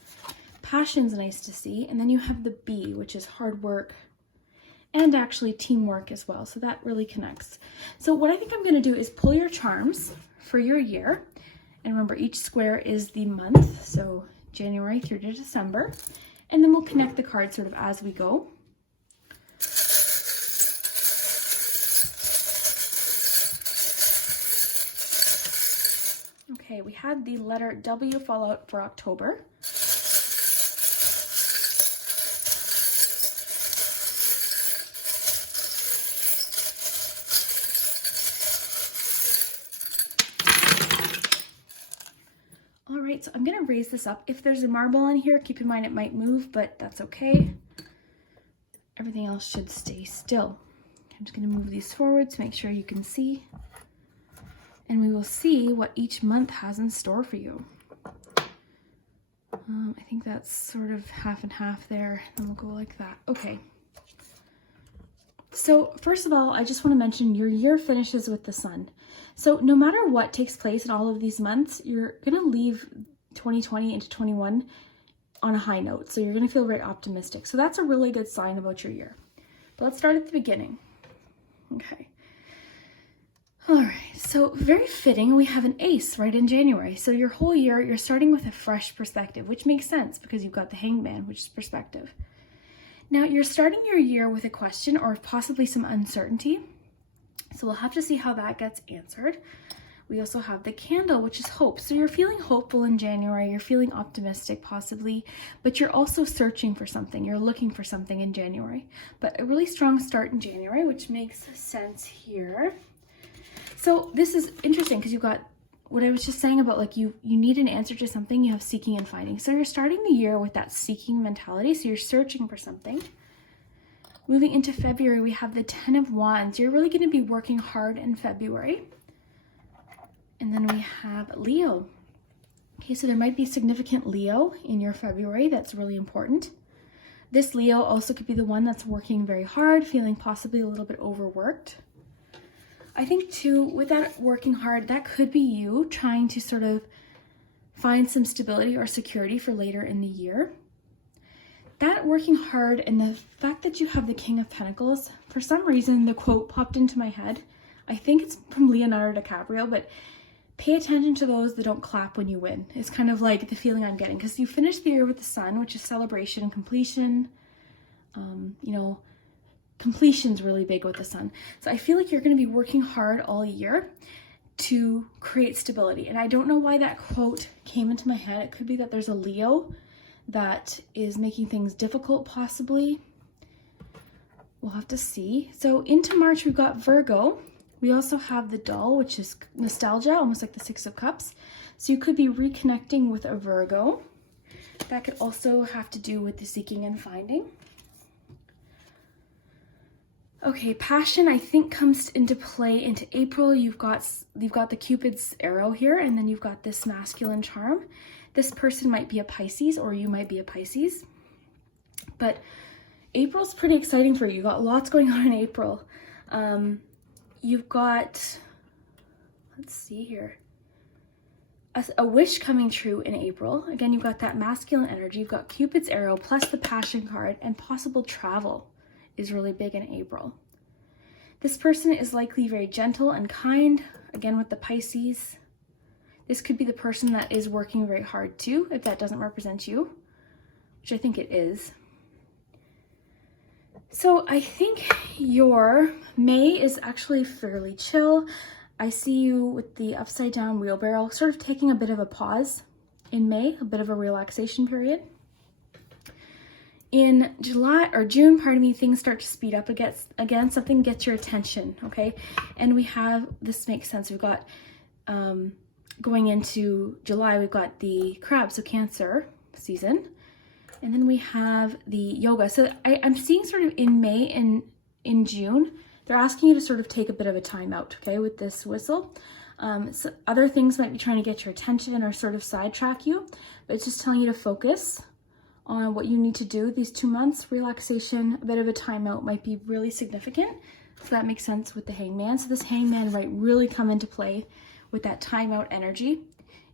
Passion's nice to see. And then you have the Bee, which is hard work and actually teamwork as well. So that really connects. So what I think I'm going to do is pull your charms for your year. And remember, each square is the month, so January through to December. And then we'll connect the cards sort of as we go. Okay, we had the letter W fall out for October. So I'm going to raise this up. If there's a marble in here, keep in mind it might move, but that's okay. Everything else should stay still. I'm just going to move these forward to make sure you can see. And we will see what each month has in store for you. I think that's sort of half and half there. And we'll go like that. Okay. So first of all, I just want to mention your year finishes with the sun. So no matter what takes place in all of these months, you're going to leave 2020 into 21 on a high note. So you're going to feel very optimistic. So that's a really good sign about your year. But let's start at the beginning. Okay. All right. So very fitting, we have an ace right in January. So your whole year, you're starting with a fresh perspective, which makes sense because you've got the Hanged Man, which is perspective. Now you're starting your year with a question or possibly some uncertainty. So we'll have to see how that gets answered. We also have the candle, which is hope. So you're feeling hopeful in January, you're feeling optimistic possibly, but you're also searching for something. You're looking for something in January. But a really strong start in January, which makes sense here. So this is interesting because you've got what I was just saying about like you need an answer to something, you have seeking and finding. So you're starting the year with that seeking mentality. So you're searching for something. Moving into February, we have the 10 of Wands. You're really going to be working hard in February. And then we have Leo. Okay, so there might be significant Leo in your February. That's really important. This Leo also could be the one that's working very hard, feeling possibly a little bit overworked. I think too, with that working hard, that could be you trying to sort of find some stability or security for later in the year. That working hard and the fact that you have the King of Pentacles, for some reason the quote popped into my head. I think it's from Leonardo DiCaprio, but pay attention to those that don't clap when you win. It's kind of like the feeling I'm getting, because you finish the year with the Sun, which is celebration and completion. You know, completion's really big with the Sun. So I feel like you're going to be working hard all year to create stability. And I don't know why that quote came into my head. It could be that there's a Leo that is making things difficult possibly. We'll have to see. So into March, we've got Virgo. We also have the Doll, which is nostalgia, almost like the Six of Cups. So you could be reconnecting with a Virgo. That could also have to do with the seeking and finding. Okay, passion I think comes into play into April. You've got the Cupid's arrow here, and then you've got this masculine charm. This person might be a Pisces, or you might be a Pisces. But April's pretty exciting for you. You've got lots going on in April. You've got, let's see here, a wish coming true in April. Again, you've got that masculine energy. You've got Cupid's arrow plus the passion card, and possible travel is really big in April. This person is likely very gentle and kind, again with the Pisces. This could be the person that is working very hard too, if that doesn't represent you, which I think it is. So I think your May is actually fairly chill. I see you with the upside down wheelbarrow, sort of taking a bit of a pause in May, a bit of a relaxation period. In June, pardon me, things start to speed up again, something gets your attention, okay? And we have, this makes sense, we've got, going into July, we've got the crab, so Cancer season. And then we have the yoga. So I'm seeing sort of in May and in June, they're asking you to sort of take a bit of a time out, okay, with this whistle. So other things might be trying to get your attention or sort of sidetrack you, but it's just telling you to focus on what you need to do these 2 months. Relaxation, a bit of a timeout might be really significant. So that makes sense with the Hangman. So this Hangman might really come into play with that timeout energy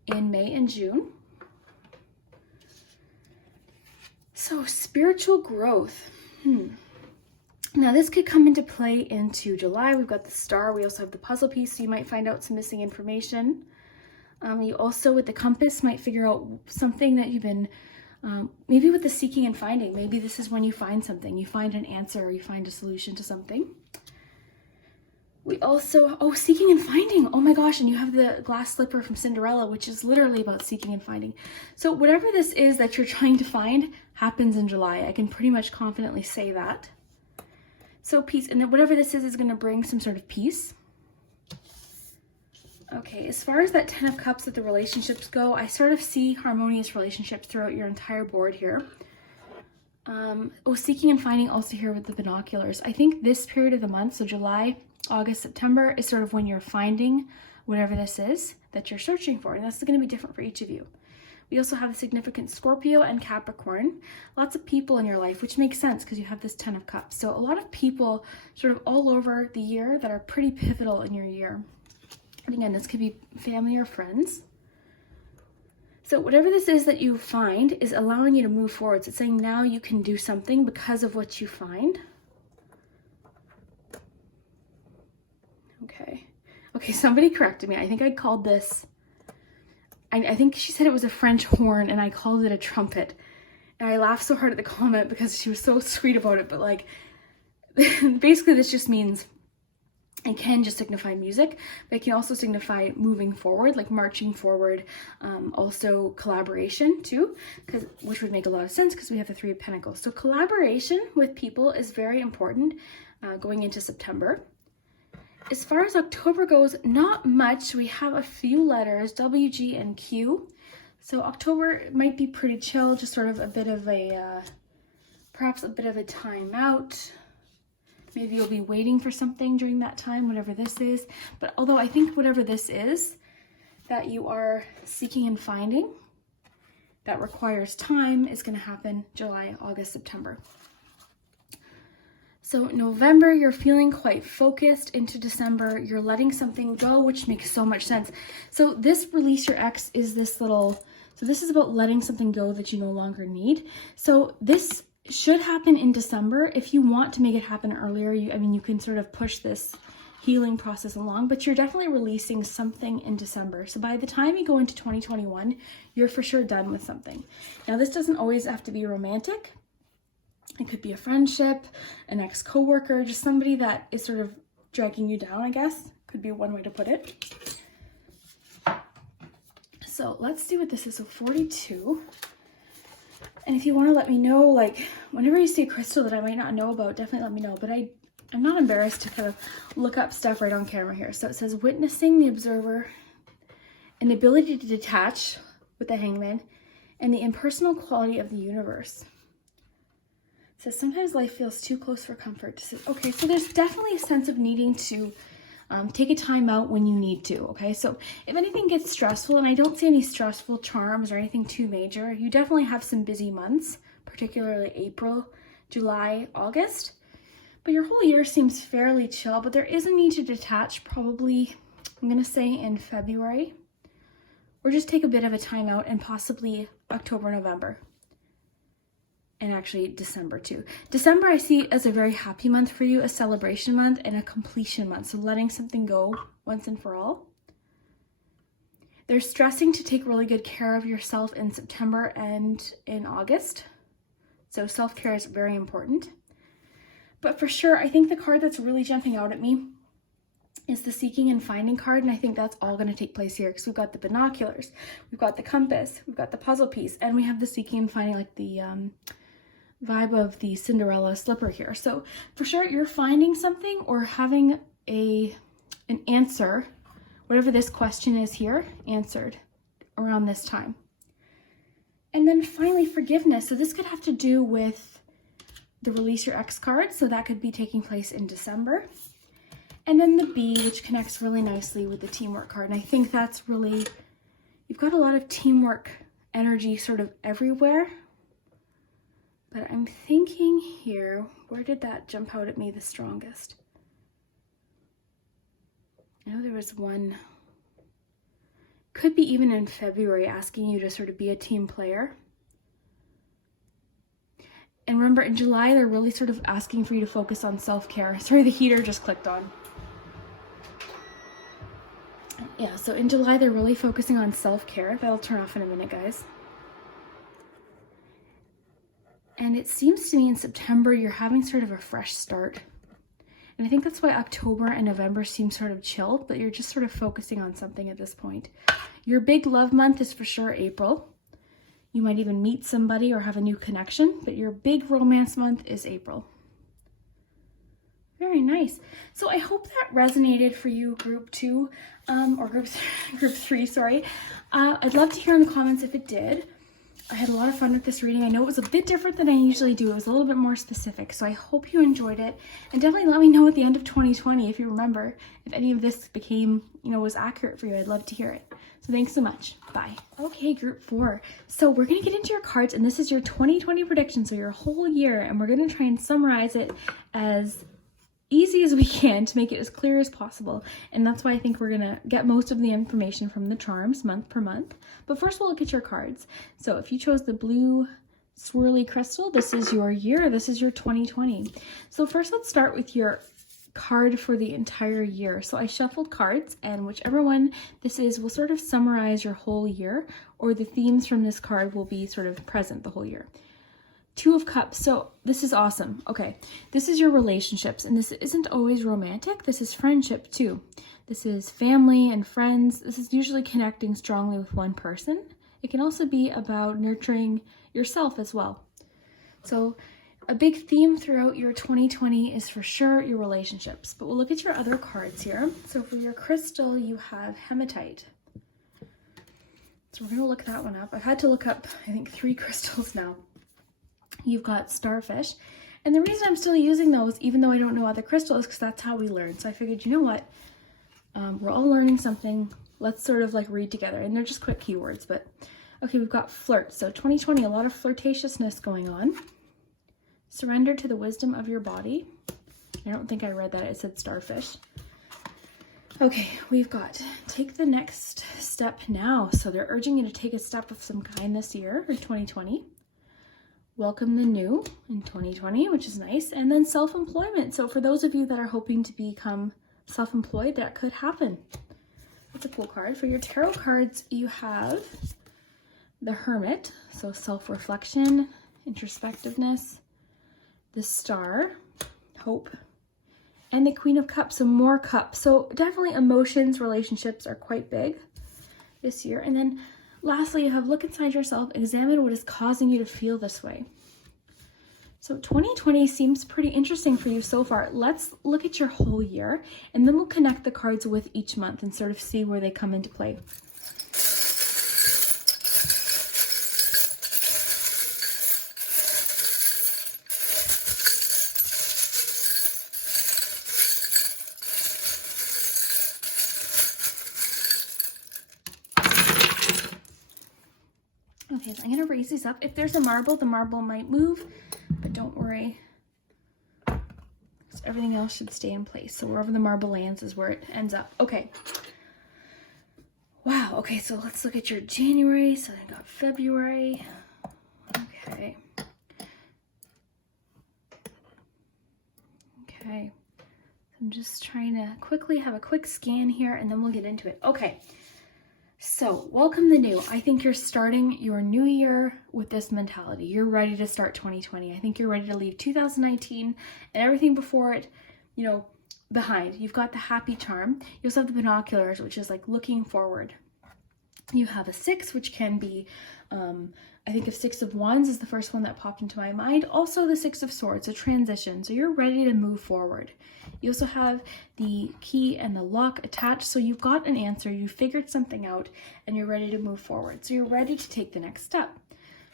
in May and June. So spiritual growth. Now this could come into play into July. We've got the star. We also have the puzzle piece. So you might find out some missing information. You also, with the compass, might figure out something that you've been, maybe with the seeking and finding. Maybe this is when you find something. You find an answer or you find a solution to something. We also, seeking and finding. Oh my gosh, and you have the glass slipper from Cinderella, which is literally about seeking and finding. So whatever this is that you're trying to find happens in July. I can pretty much confidently say that. So peace, and then whatever this is going to bring some sort of peace. Okay, as far as that 10 of Cups with the relationships go, I sort of see harmonious relationships throughout your entire board here. Seeking and finding also here with the binoculars. I think this period of the month, so July, August, September, is sort of when you're finding whatever this is that you're searching for. And that's going to be different for each of you. We also have a significant Scorpio and Capricorn. Lots of people in your life, which makes sense because you have this 10 of Cups. So a lot of people sort of all over the year that are pretty pivotal in your year. And again, this could be family or friends. So whatever this is that you find is allowing you to move forward. So it's saying now you can do something because of what you find. Okay, somebody corrected me. I think I called this, I think she said it was a French horn and I called it a trumpet. And I laughed so hard at the comment because she was so sweet about it. But like, basically this just means It can just signify music, but it can also signify moving forward, like marching forward. Also collaboration too, which would make a lot of sense because we have the Three of Pentacles. So collaboration with people is very important going into September. As far as October goes, not much. We have a few letters, W, G, and Q. So October might be pretty chill, just sort of a bit of a, perhaps a bit of a timeout. Maybe you'll be waiting for something during that time, whatever this is. But although I think whatever this is that you are seeking and finding that requires time is going to happen July, August, September. So November, you're feeling quite focused. Into December, you're letting something go, which makes so much sense. So this release your ex is this little, so this is about letting something go that you no longer need. So this should happen in December. If you want to make it happen earlier, you can sort of push this healing process along, but you're definitely releasing something in December. So by the time you go into 2021, you're for sure done with something. Now, this doesn't always have to be romantic. It could be a friendship, an ex-coworker, just somebody that is sort of dragging you down, I guess. Could be one way to put it. So let's see what this is. So 42. And if you want to let me know, like, whenever you see a crystal that I might not know about, definitely let me know. But I'm not embarrassed to kind of look up stuff right on camera here. So it says witnessing the observer, an ability to detach with the Hangman, and the impersonal quality of the universe. It says sometimes life feels too close for comfort. Okay, so there's definitely a sense of needing to take a time out when you need to, okay? So if anything gets stressful, and I don't see any stressful charms or anything too major, you definitely have some busy months, particularly April, July, August. But your whole year seems fairly chill, but there is a need to detach probably, I'm gonna say in February, or just take a bit of a time out and possibly October, November. And actually December too. December I see as a very happy month for you, a celebration month and a completion month. So letting something go once and for all. There's stressing to take really good care of yourself in September and in August. So self-care is very important. But for sure, I think the card that's really jumping out at me is the seeking and finding card. And I think that's all going to take place here because we've got the binoculars, we've got the compass, we've got the puzzle piece, and we have the seeking and finding, like the vibe of the Cinderella slipper here. So for sure you're finding something or having an answer, whatever this question is here, answered around this time. And then finally forgiveness. So this could have to do with the release your ex card. So that could be taking place in December. And then the B, which connects really nicely with the teamwork card. And I think that's really, you've got a lot of teamwork energy sort of everywhere. But I'm thinking here, where did that jump out at me the strongest? I know there was one, could be even in February, asking you to sort of be a team player. And remember, in July, they're really sort of asking for you to focus on self-care. Sorry, the heater just clicked on. Yeah, so in July, they're really focusing on self-care. That'll turn off in a minute, guys. And it seems to me in September, you're having sort of a fresh start. And I think that's why October and November seem sort of chill, but you're just sort of focusing on something at this point. Your big love month is for sure April. You might even meet somebody or have a new connection, but your big romance month is April. Very nice. So I hope that resonated for you, group 2, or group 3, sorry. I'd love to hear in the comments if it did. I had a lot of fun with this reading. I know it was a bit different than I usually do. It was a little bit more specific. So I hope you enjoyed it. And definitely let me know at the end of 2020, if you remember, if any of this became, was accurate for you. I'd love to hear it. So thanks so much. Bye. Okay, group 4. So we're going to get into your cards, and this is your 2020 prediction. So your whole year, and we're going to try and summarize it as easy as we can to make it as clear as possible. And that's why I think we're gonna get most of the information from the charms month per month. But first we'll look at your cards. So if you chose the blue swirly crystal, this is your year, this is your 2020. So first let's start with your card for the entire year. So I shuffled cards, and whichever one this is will sort of summarize your whole year, or the themes from this card will be sort of present the whole year. Two of Cups. So this is awesome. Okay, this is your relationships, and this isn't always romantic. This is friendship too. This is family and friends. This is usually connecting strongly with one person. It can also be about nurturing yourself as well. So a big theme throughout your 2020 is for sure your relationships. But we'll look at your other cards here. So for your crystal, you have hematite. So we're going to look that one up. I've had to look up, I think, 3 crystals now. You've got starfish. And the reason I'm still using those, even though I don't know other crystals, is because that's how we learn. So I figured, you know what? We're all learning something. Let's sort of like read together. And they're just quick keywords. But okay, we've got flirt. So 2020, a lot of flirtatiousness going on. Surrender to the wisdom of your body. I don't think I read that. It said starfish. Okay, we've got take the next step now. So they're urging you to take a step of some kind this year, or 2020. Welcome the new in 2020, which is nice. And then self-employment. So for those of you that are hoping to become self-employed, that could happen. That's a cool card. For your tarot cards, you have the Hermit. So self-reflection, introspectiveness. The Star, hope, and the Queen of Cups, so more cups. So definitely emotions, relationships are quite big this year. And then lastly, you have look inside yourself, examine what is causing you to feel this way. So 2020 seems pretty interesting for you so far. Let's look at your whole year, and then we'll connect the cards with each month and sort of see where they come into play. Okay, so I'm going to raise these up. If there's a marble, the marble might move, but don't worry. So everything else should stay in place. So wherever the marble lands is where it ends up. Okay. Wow. Okay, so let's look at your January. So I got February. Okay. Okay. I'm just trying to quickly have a quick scan here, and then we'll get into it. Okay. So welcome the new. I think you're starting your new year with this mentality. You're ready to start 2020. I think you're ready to leave 2019 and everything before it, behind. You've got the happy charm. You also have the binoculars, which is like looking forward. You have a 6, which can be, I think of 6 of Wands is the first one that popped into my mind. Also the 6 of Swords, a transition. So you're ready to move forward. You also have the key and the lock attached. So you've got an answer, you figured something out, and you're ready to move forward. So you're ready to take the next step.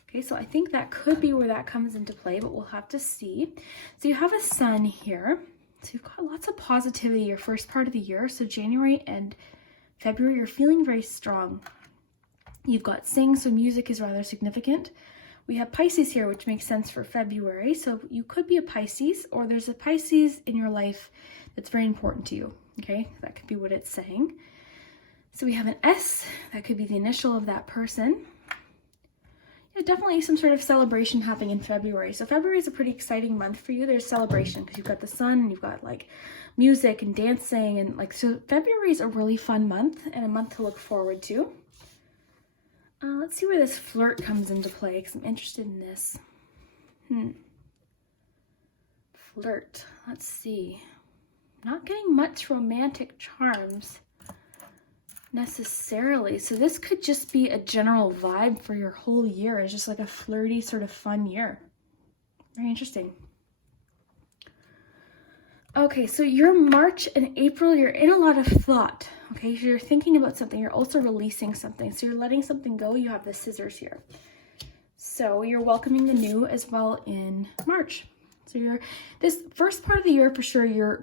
Okay, so I think that could be where that comes into play, but we'll have to see. So you have a sun here. So you've got lots of positivity your first part of the year. So January and February, you're feeling very strong. You've got sing, so music is rather significant. We have Pisces here, which makes sense for February. So you could be a Pisces, or there's a Pisces in your life that's very important to you. Okay, that could be what it's saying. So we have an S, that could be the initial of that person. Yeah, definitely some sort of celebration happening in February. So February is a pretty exciting month for you. There's celebration because you've got the sun and you've got like music and dancing and so February is a really fun month and a month to look forward to. Let's see where this flirt comes into play because I'm interested in this. Flirt. Let's see. Not getting much romantic charms necessarily. So this could just be a general vibe for your whole year. It's just like a flirty sort of fun year. Very interesting. Okay, so your March and April, you're in a lot of thought. Okay, so you're thinking about something. You're also releasing something. So you're letting something go. You have the scissors here. So you're welcoming the new as well in March. So you're this first part of the year for sure. You're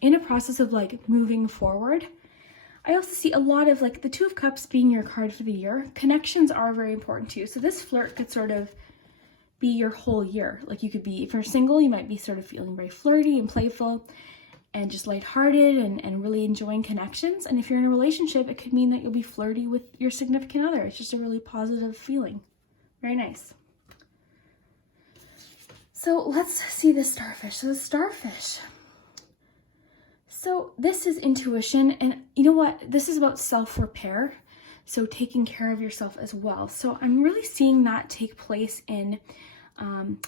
in a process of like moving forward. I also see a lot of like the 2 of Cups being your card for the year. Connections are very important to you. So this flirt could sort of be your whole year. Like you could be, if you're single, you might be sort of feeling very flirty and playful and just lighthearted and really enjoying connections. And if you're in a relationship, it could mean that you'll be flirty with your significant other. It's just a really positive feeling. Very nice. So let's see the starfish. So the starfish. So this is intuition, and you know what? This is about self-repair. So taking care of yourself as well. So I'm really seeing that take place in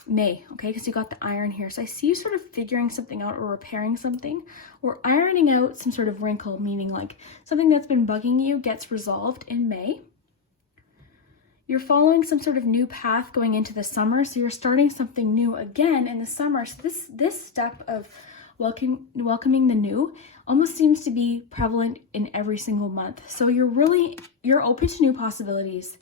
May, okay, because you got the iron here. So I see you sort of figuring something out or repairing something or ironing out some sort of wrinkle, meaning like something that's been bugging you gets resolved in May. You're following some sort of new path going into the summer, so you're starting something new again in the summer. So this step of welcoming the new almost seems to be prevalent in every single month. So you're open to new possibilities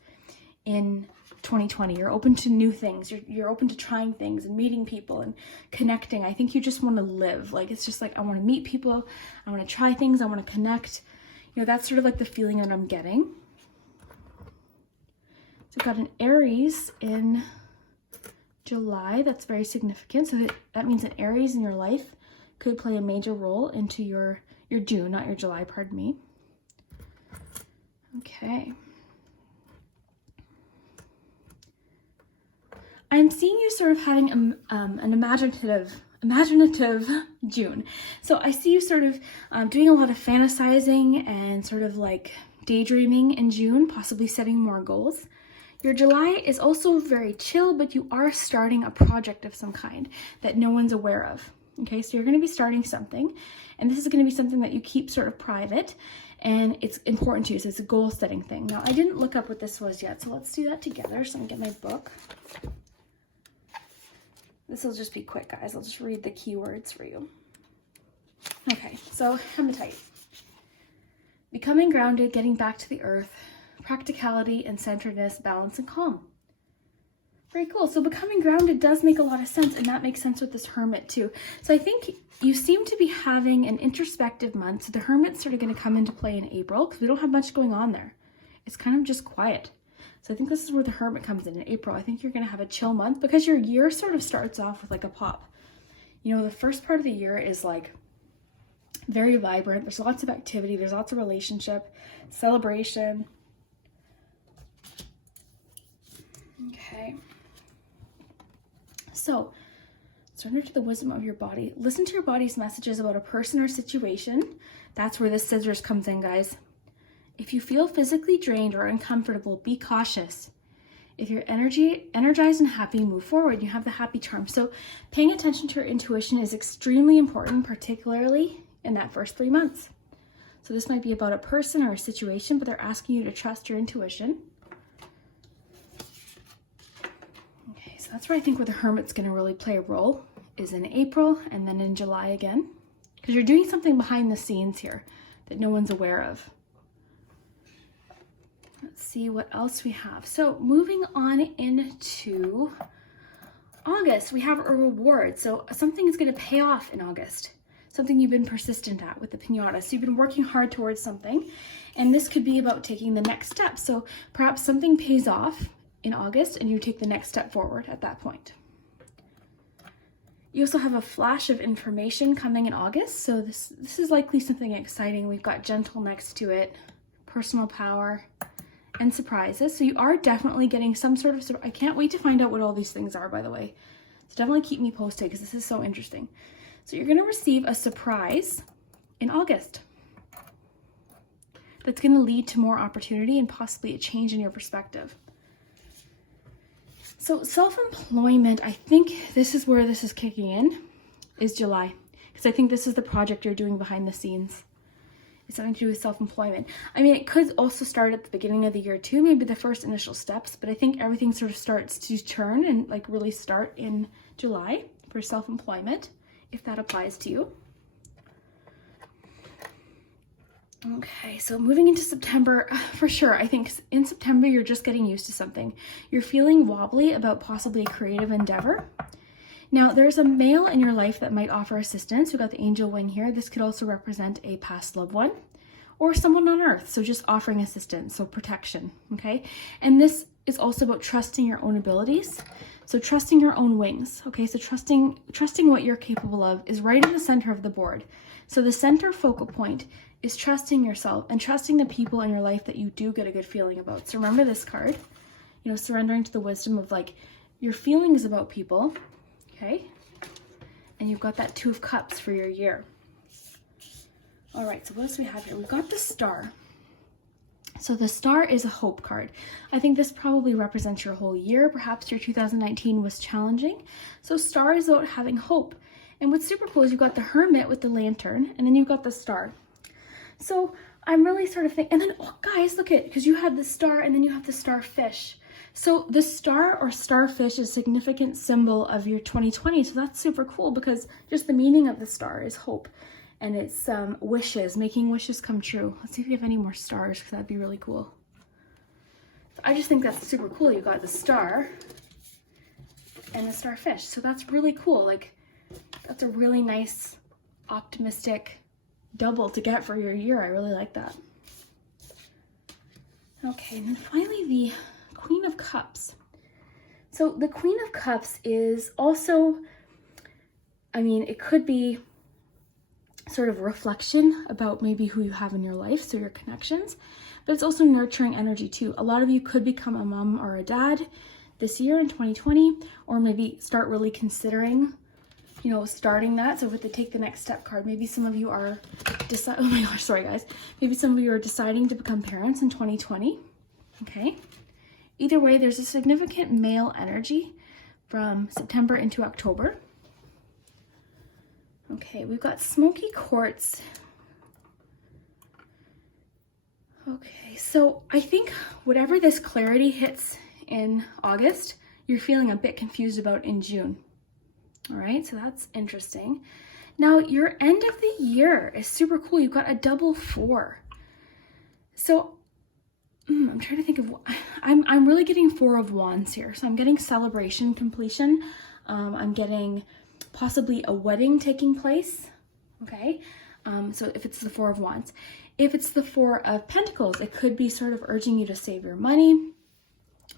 in 2020. You're open to new things. You're open to trying things and meeting people and connecting. I think you just want to live. Like, it's just like, I want to meet people. I want to try things. I want to connect. You know, that's sort of like the feeling that I'm getting. So we've got an Aries in July. That's very significant. So that means an Aries in your life could play a major role into your June, not your July, pardon me. Okay. I'm seeing you sort of having an imaginative June. So I see you sort of doing a lot of fantasizing and sort of like daydreaming in June, possibly setting more goals. Your July is also very chill, but you are starting a project of some kind that no one's aware of. Okay, so you're going to be starting something, and this is going to be something that you keep sort of private, and it's important to you. So it's a goal setting thing. Now, I didn't look up what this was yet, so let's do that together. So I'm going to get my book. This will just be quick, guys. I'll just read the keywords for you. Okay, so hematite. Becoming grounded, getting back to the earth, practicality and centeredness, balance and calm. Very cool. So becoming grounded does make a lot of sense, and that makes sense with this hermit too. So I think you seem to be having an introspective month. So the hermit's sort of going to come into play in April because we don't have much going on there. It's kind of just quiet. So I think this is where the hermit comes in April. I think you're going to have a chill month because your year sort of starts off with like a pop. You know, the first part of the year is like very vibrant. There's lots of activity. There's lots of relationship, celebration. Okay. So, surrender to the wisdom of your body. Listen to your body's messages about a person or situation. That's where this scissors comes in, guys. If you feel physically drained or uncomfortable, be cautious. If you're energized and happy, move forward. You have the happy charm. So, paying attention to your intuition is extremely important, particularly in that first 3 months. So, this might be about a person or a situation, but they're asking you to trust your intuition. That's where I think where the hermit's going to really play a role is in April and then in July again, because you're doing something behind the scenes here that no one's aware of. Let's see what else we have. So moving on into August, we have a reward. So something is going to pay off in August, something you've been persistent at with the piñata. So you've been working hard towards something, and this could be about taking the next step. So perhaps something pays off in August and you take the next step forward at that point. You also have a flash of information coming in August. So this is likely something exciting. We've got gentle next to it, personal power, and surprises. So you are definitely getting some sort of, I can't wait to find out what all these things are, by the way. So definitely keep me posted because this is so interesting. So you're going to receive a surprise in August that's going to lead to more opportunity and possibly a change in your perspective. So self-employment, I think this is where this is kicking in, is July. Because I think this is the project you're doing behind the scenes. It's something to do with self-employment. I mean, it could also start at the beginning of the year too, maybe the first initial steps, but I think everything sort of starts to turn and like really start in July for self-employment, if that applies to you. Okay, so moving into September, for sure, I think in September you're just getting used to something. You're feeling wobbly about possibly a creative endeavor. Now, there's a male in your life that might offer assistance. We've got the angel wing here. This could also represent a past loved one or someone on earth, so just offering assistance, so protection, okay? And this is also about trusting your own abilities, so trusting your own wings, okay? So trusting what you're capable of is right in the center of the board. So the center focal point is trusting yourself and trusting the people in your life that you do get a good feeling about. So remember this card, you know, surrendering to the wisdom of like your feelings about people, okay? And you've got that 2 of Cups for your year. All right, so what else do we have here? We've got the Star. So the star is a hope card. I think this probably represents your whole year. Perhaps your 2019 was challenging. So star is about having hope. And what's super cool is you've got the hermit with the lantern, and then you've got the star. So I'm really sort of thinking, and then, oh guys, look at, because you have the star and then you have the starfish. So the star or starfish is a significant symbol of your 2020. So that's super cool because just the meaning of the star is hope. And it's wishes, making wishes come true. Let's see if we have any more stars because that'd be really cool. So I just think that's super cool. You got the star and the starfish. So that's really cool. Like, that's a really nice, optimistic double to get for your year. I really like that. Okay, and then finally the Queen of Cups. So the Queen of Cups is also, I mean, it could be sort of reflection about maybe who you have in your life, so your connections, but it's also nurturing energy too. A lot of you could become a mom or a dad this year in 2020, or maybe start really considering, you know, starting that. So with the take the next step card, maybe some of you are oh my gosh, sorry guys. Maybe some of you are deciding to become parents in 2020. Okay. Either way, there's a significant male energy from September into October. Okay, we've got smoky quartz. Okay, so I think whatever this clarity hits in August, you're feeling a bit confused about in June. All right, so that's interesting. Now, your end of the year is super cool. You've got a double 4. So I'm trying to think of, I'm really getting 4 of Wands here. So I'm getting celebration, completion. I'm getting possibly a wedding taking place. Okay, so if it's the 4 of Wands. If it's the 4 of Pentacles, it could be sort of urging you to save your money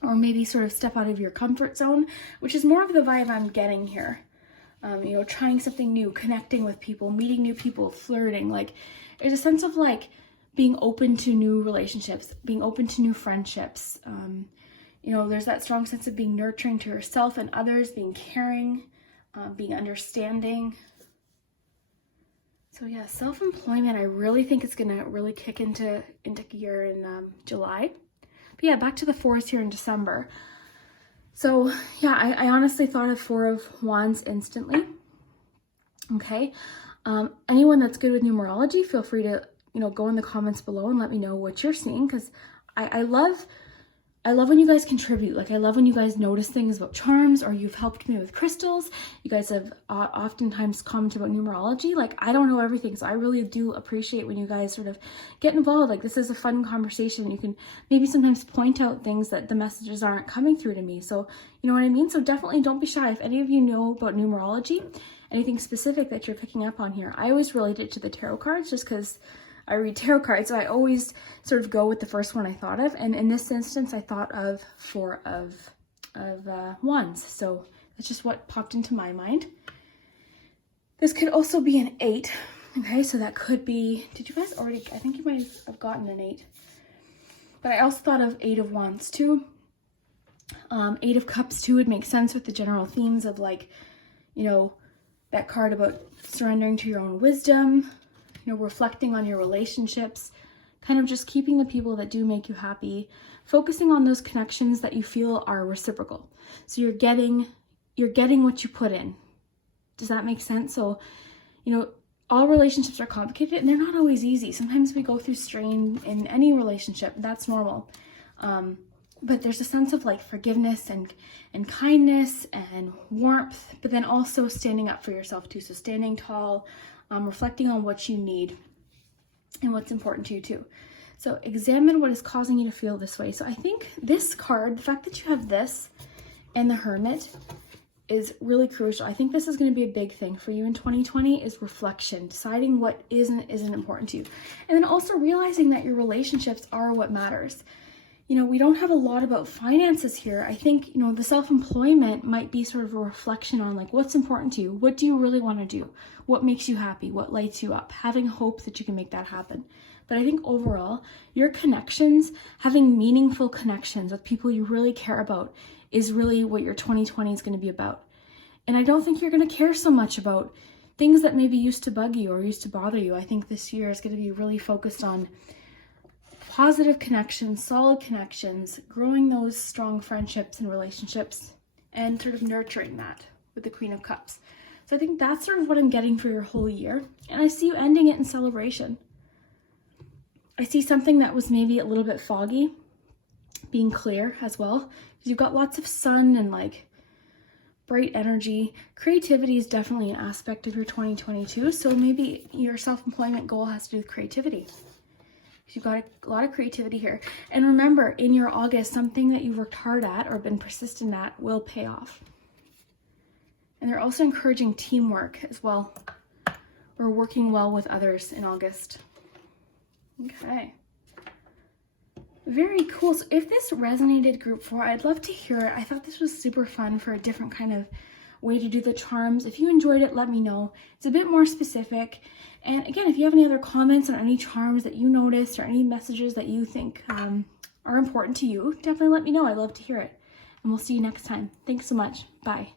or maybe sort of step out of your comfort zone, which is more of the vibe I'm getting here. You know, trying something new, connecting with people, meeting new people, flirting. Like, there's a sense of like being open to new relationships, being open to new friendships. You know, there's that strong sense of being nurturing to yourself and others, being caring, being understanding. So yeah, self-employment, I really think it's gonna really kick into gear in July. But yeah, back to the 4s here in December. So yeah, I honestly thought of 4 of Wands instantly. Okay, anyone that's good with numerology, feel free to, you know, go in the comments below and let me know what you're seeing, because I love when you guys contribute. Like, I love when you guys notice things about charms, or you've helped me with crystals. You guys have oftentimes commented about numerology. Like, I don't know everything, so I really do appreciate when you guys sort of get involved. Like, this is a fun conversation. You can maybe sometimes point out things that the messages aren't coming through to me. So, you know what I mean? So definitely don't be shy. If any of you know about numerology, anything specific that you're picking up on here, I always relate it to the tarot cards just because I read tarot cards, so I always sort of go with the first one I thought of. And in this instance, I thought of 4 of Wands. So that's just what popped into my mind. This could also be an 8. Okay, so that could be, did you guys already, I think you might have gotten an 8. But I also thought of 8 of Wands too. 8 of Cups too would make sense with the general themes of, like, you know, that card about surrendering to your own wisdom, you know, reflecting on your relationships, kind of just keeping the people that do make you happy, focusing on those connections that you feel are reciprocal. So you're getting what you put in. Does that make sense? So, you know, all relationships are complicated and they're not always easy. Sometimes we go through strain in any relationship. That's normal. But there's a sense of like forgiveness and kindness and warmth, but then also standing up for yourself too. So standing tall, reflecting on what you need and what's important to you too. So examine what is causing you to feel this way. So I think this card, the fact that you have this and the Hermit, is really crucial. I think this is going to be a big thing for you in 2020, is reflection, deciding what isn't important to you. And then also realizing that your relationships are what matters. You know, we don't have a lot about finances here. I think, you know, the self-employment might be sort of a reflection on like what's important to you. What do you really want to do? What makes you happy? What lights you up? Having hope that you can make that happen. But I think overall, your connections, having meaningful connections with people you really care about, is really what your 2020 is going to be about. And I don't think you're going to care so much about things that maybe used to bug you or used to bother you. I think this year is going to be really focused on positive connections, solid connections, growing those strong friendships and relationships, and sort of nurturing that with the Queen of Cups. So I think that's sort of what I'm getting for your whole year. And I see you ending it in celebration. I see something that was maybe a little bit foggy being clear as well, because you've got lots of sun and like bright energy. Creativity is definitely an aspect of your 2022. So maybe your self-employment goal has to do with creativity. You've got a lot of creativity here. And remember, in your August, something that you've worked hard at or been persistent at will pay off. And they're also encouraging teamwork as well, or working well with others in August. Okay. Very cool. So if this resonated, group 4, I'd love to hear it. I thought this was super fun for a different kind of way to do the charms. If you enjoyed it, let me know. It's a bit more specific. And again, if you have any other comments on any charms that you noticed or any messages that you think are important to you, definitely let me know. I'd love to hear it. And we'll see you next time. Thanks so much. Bye.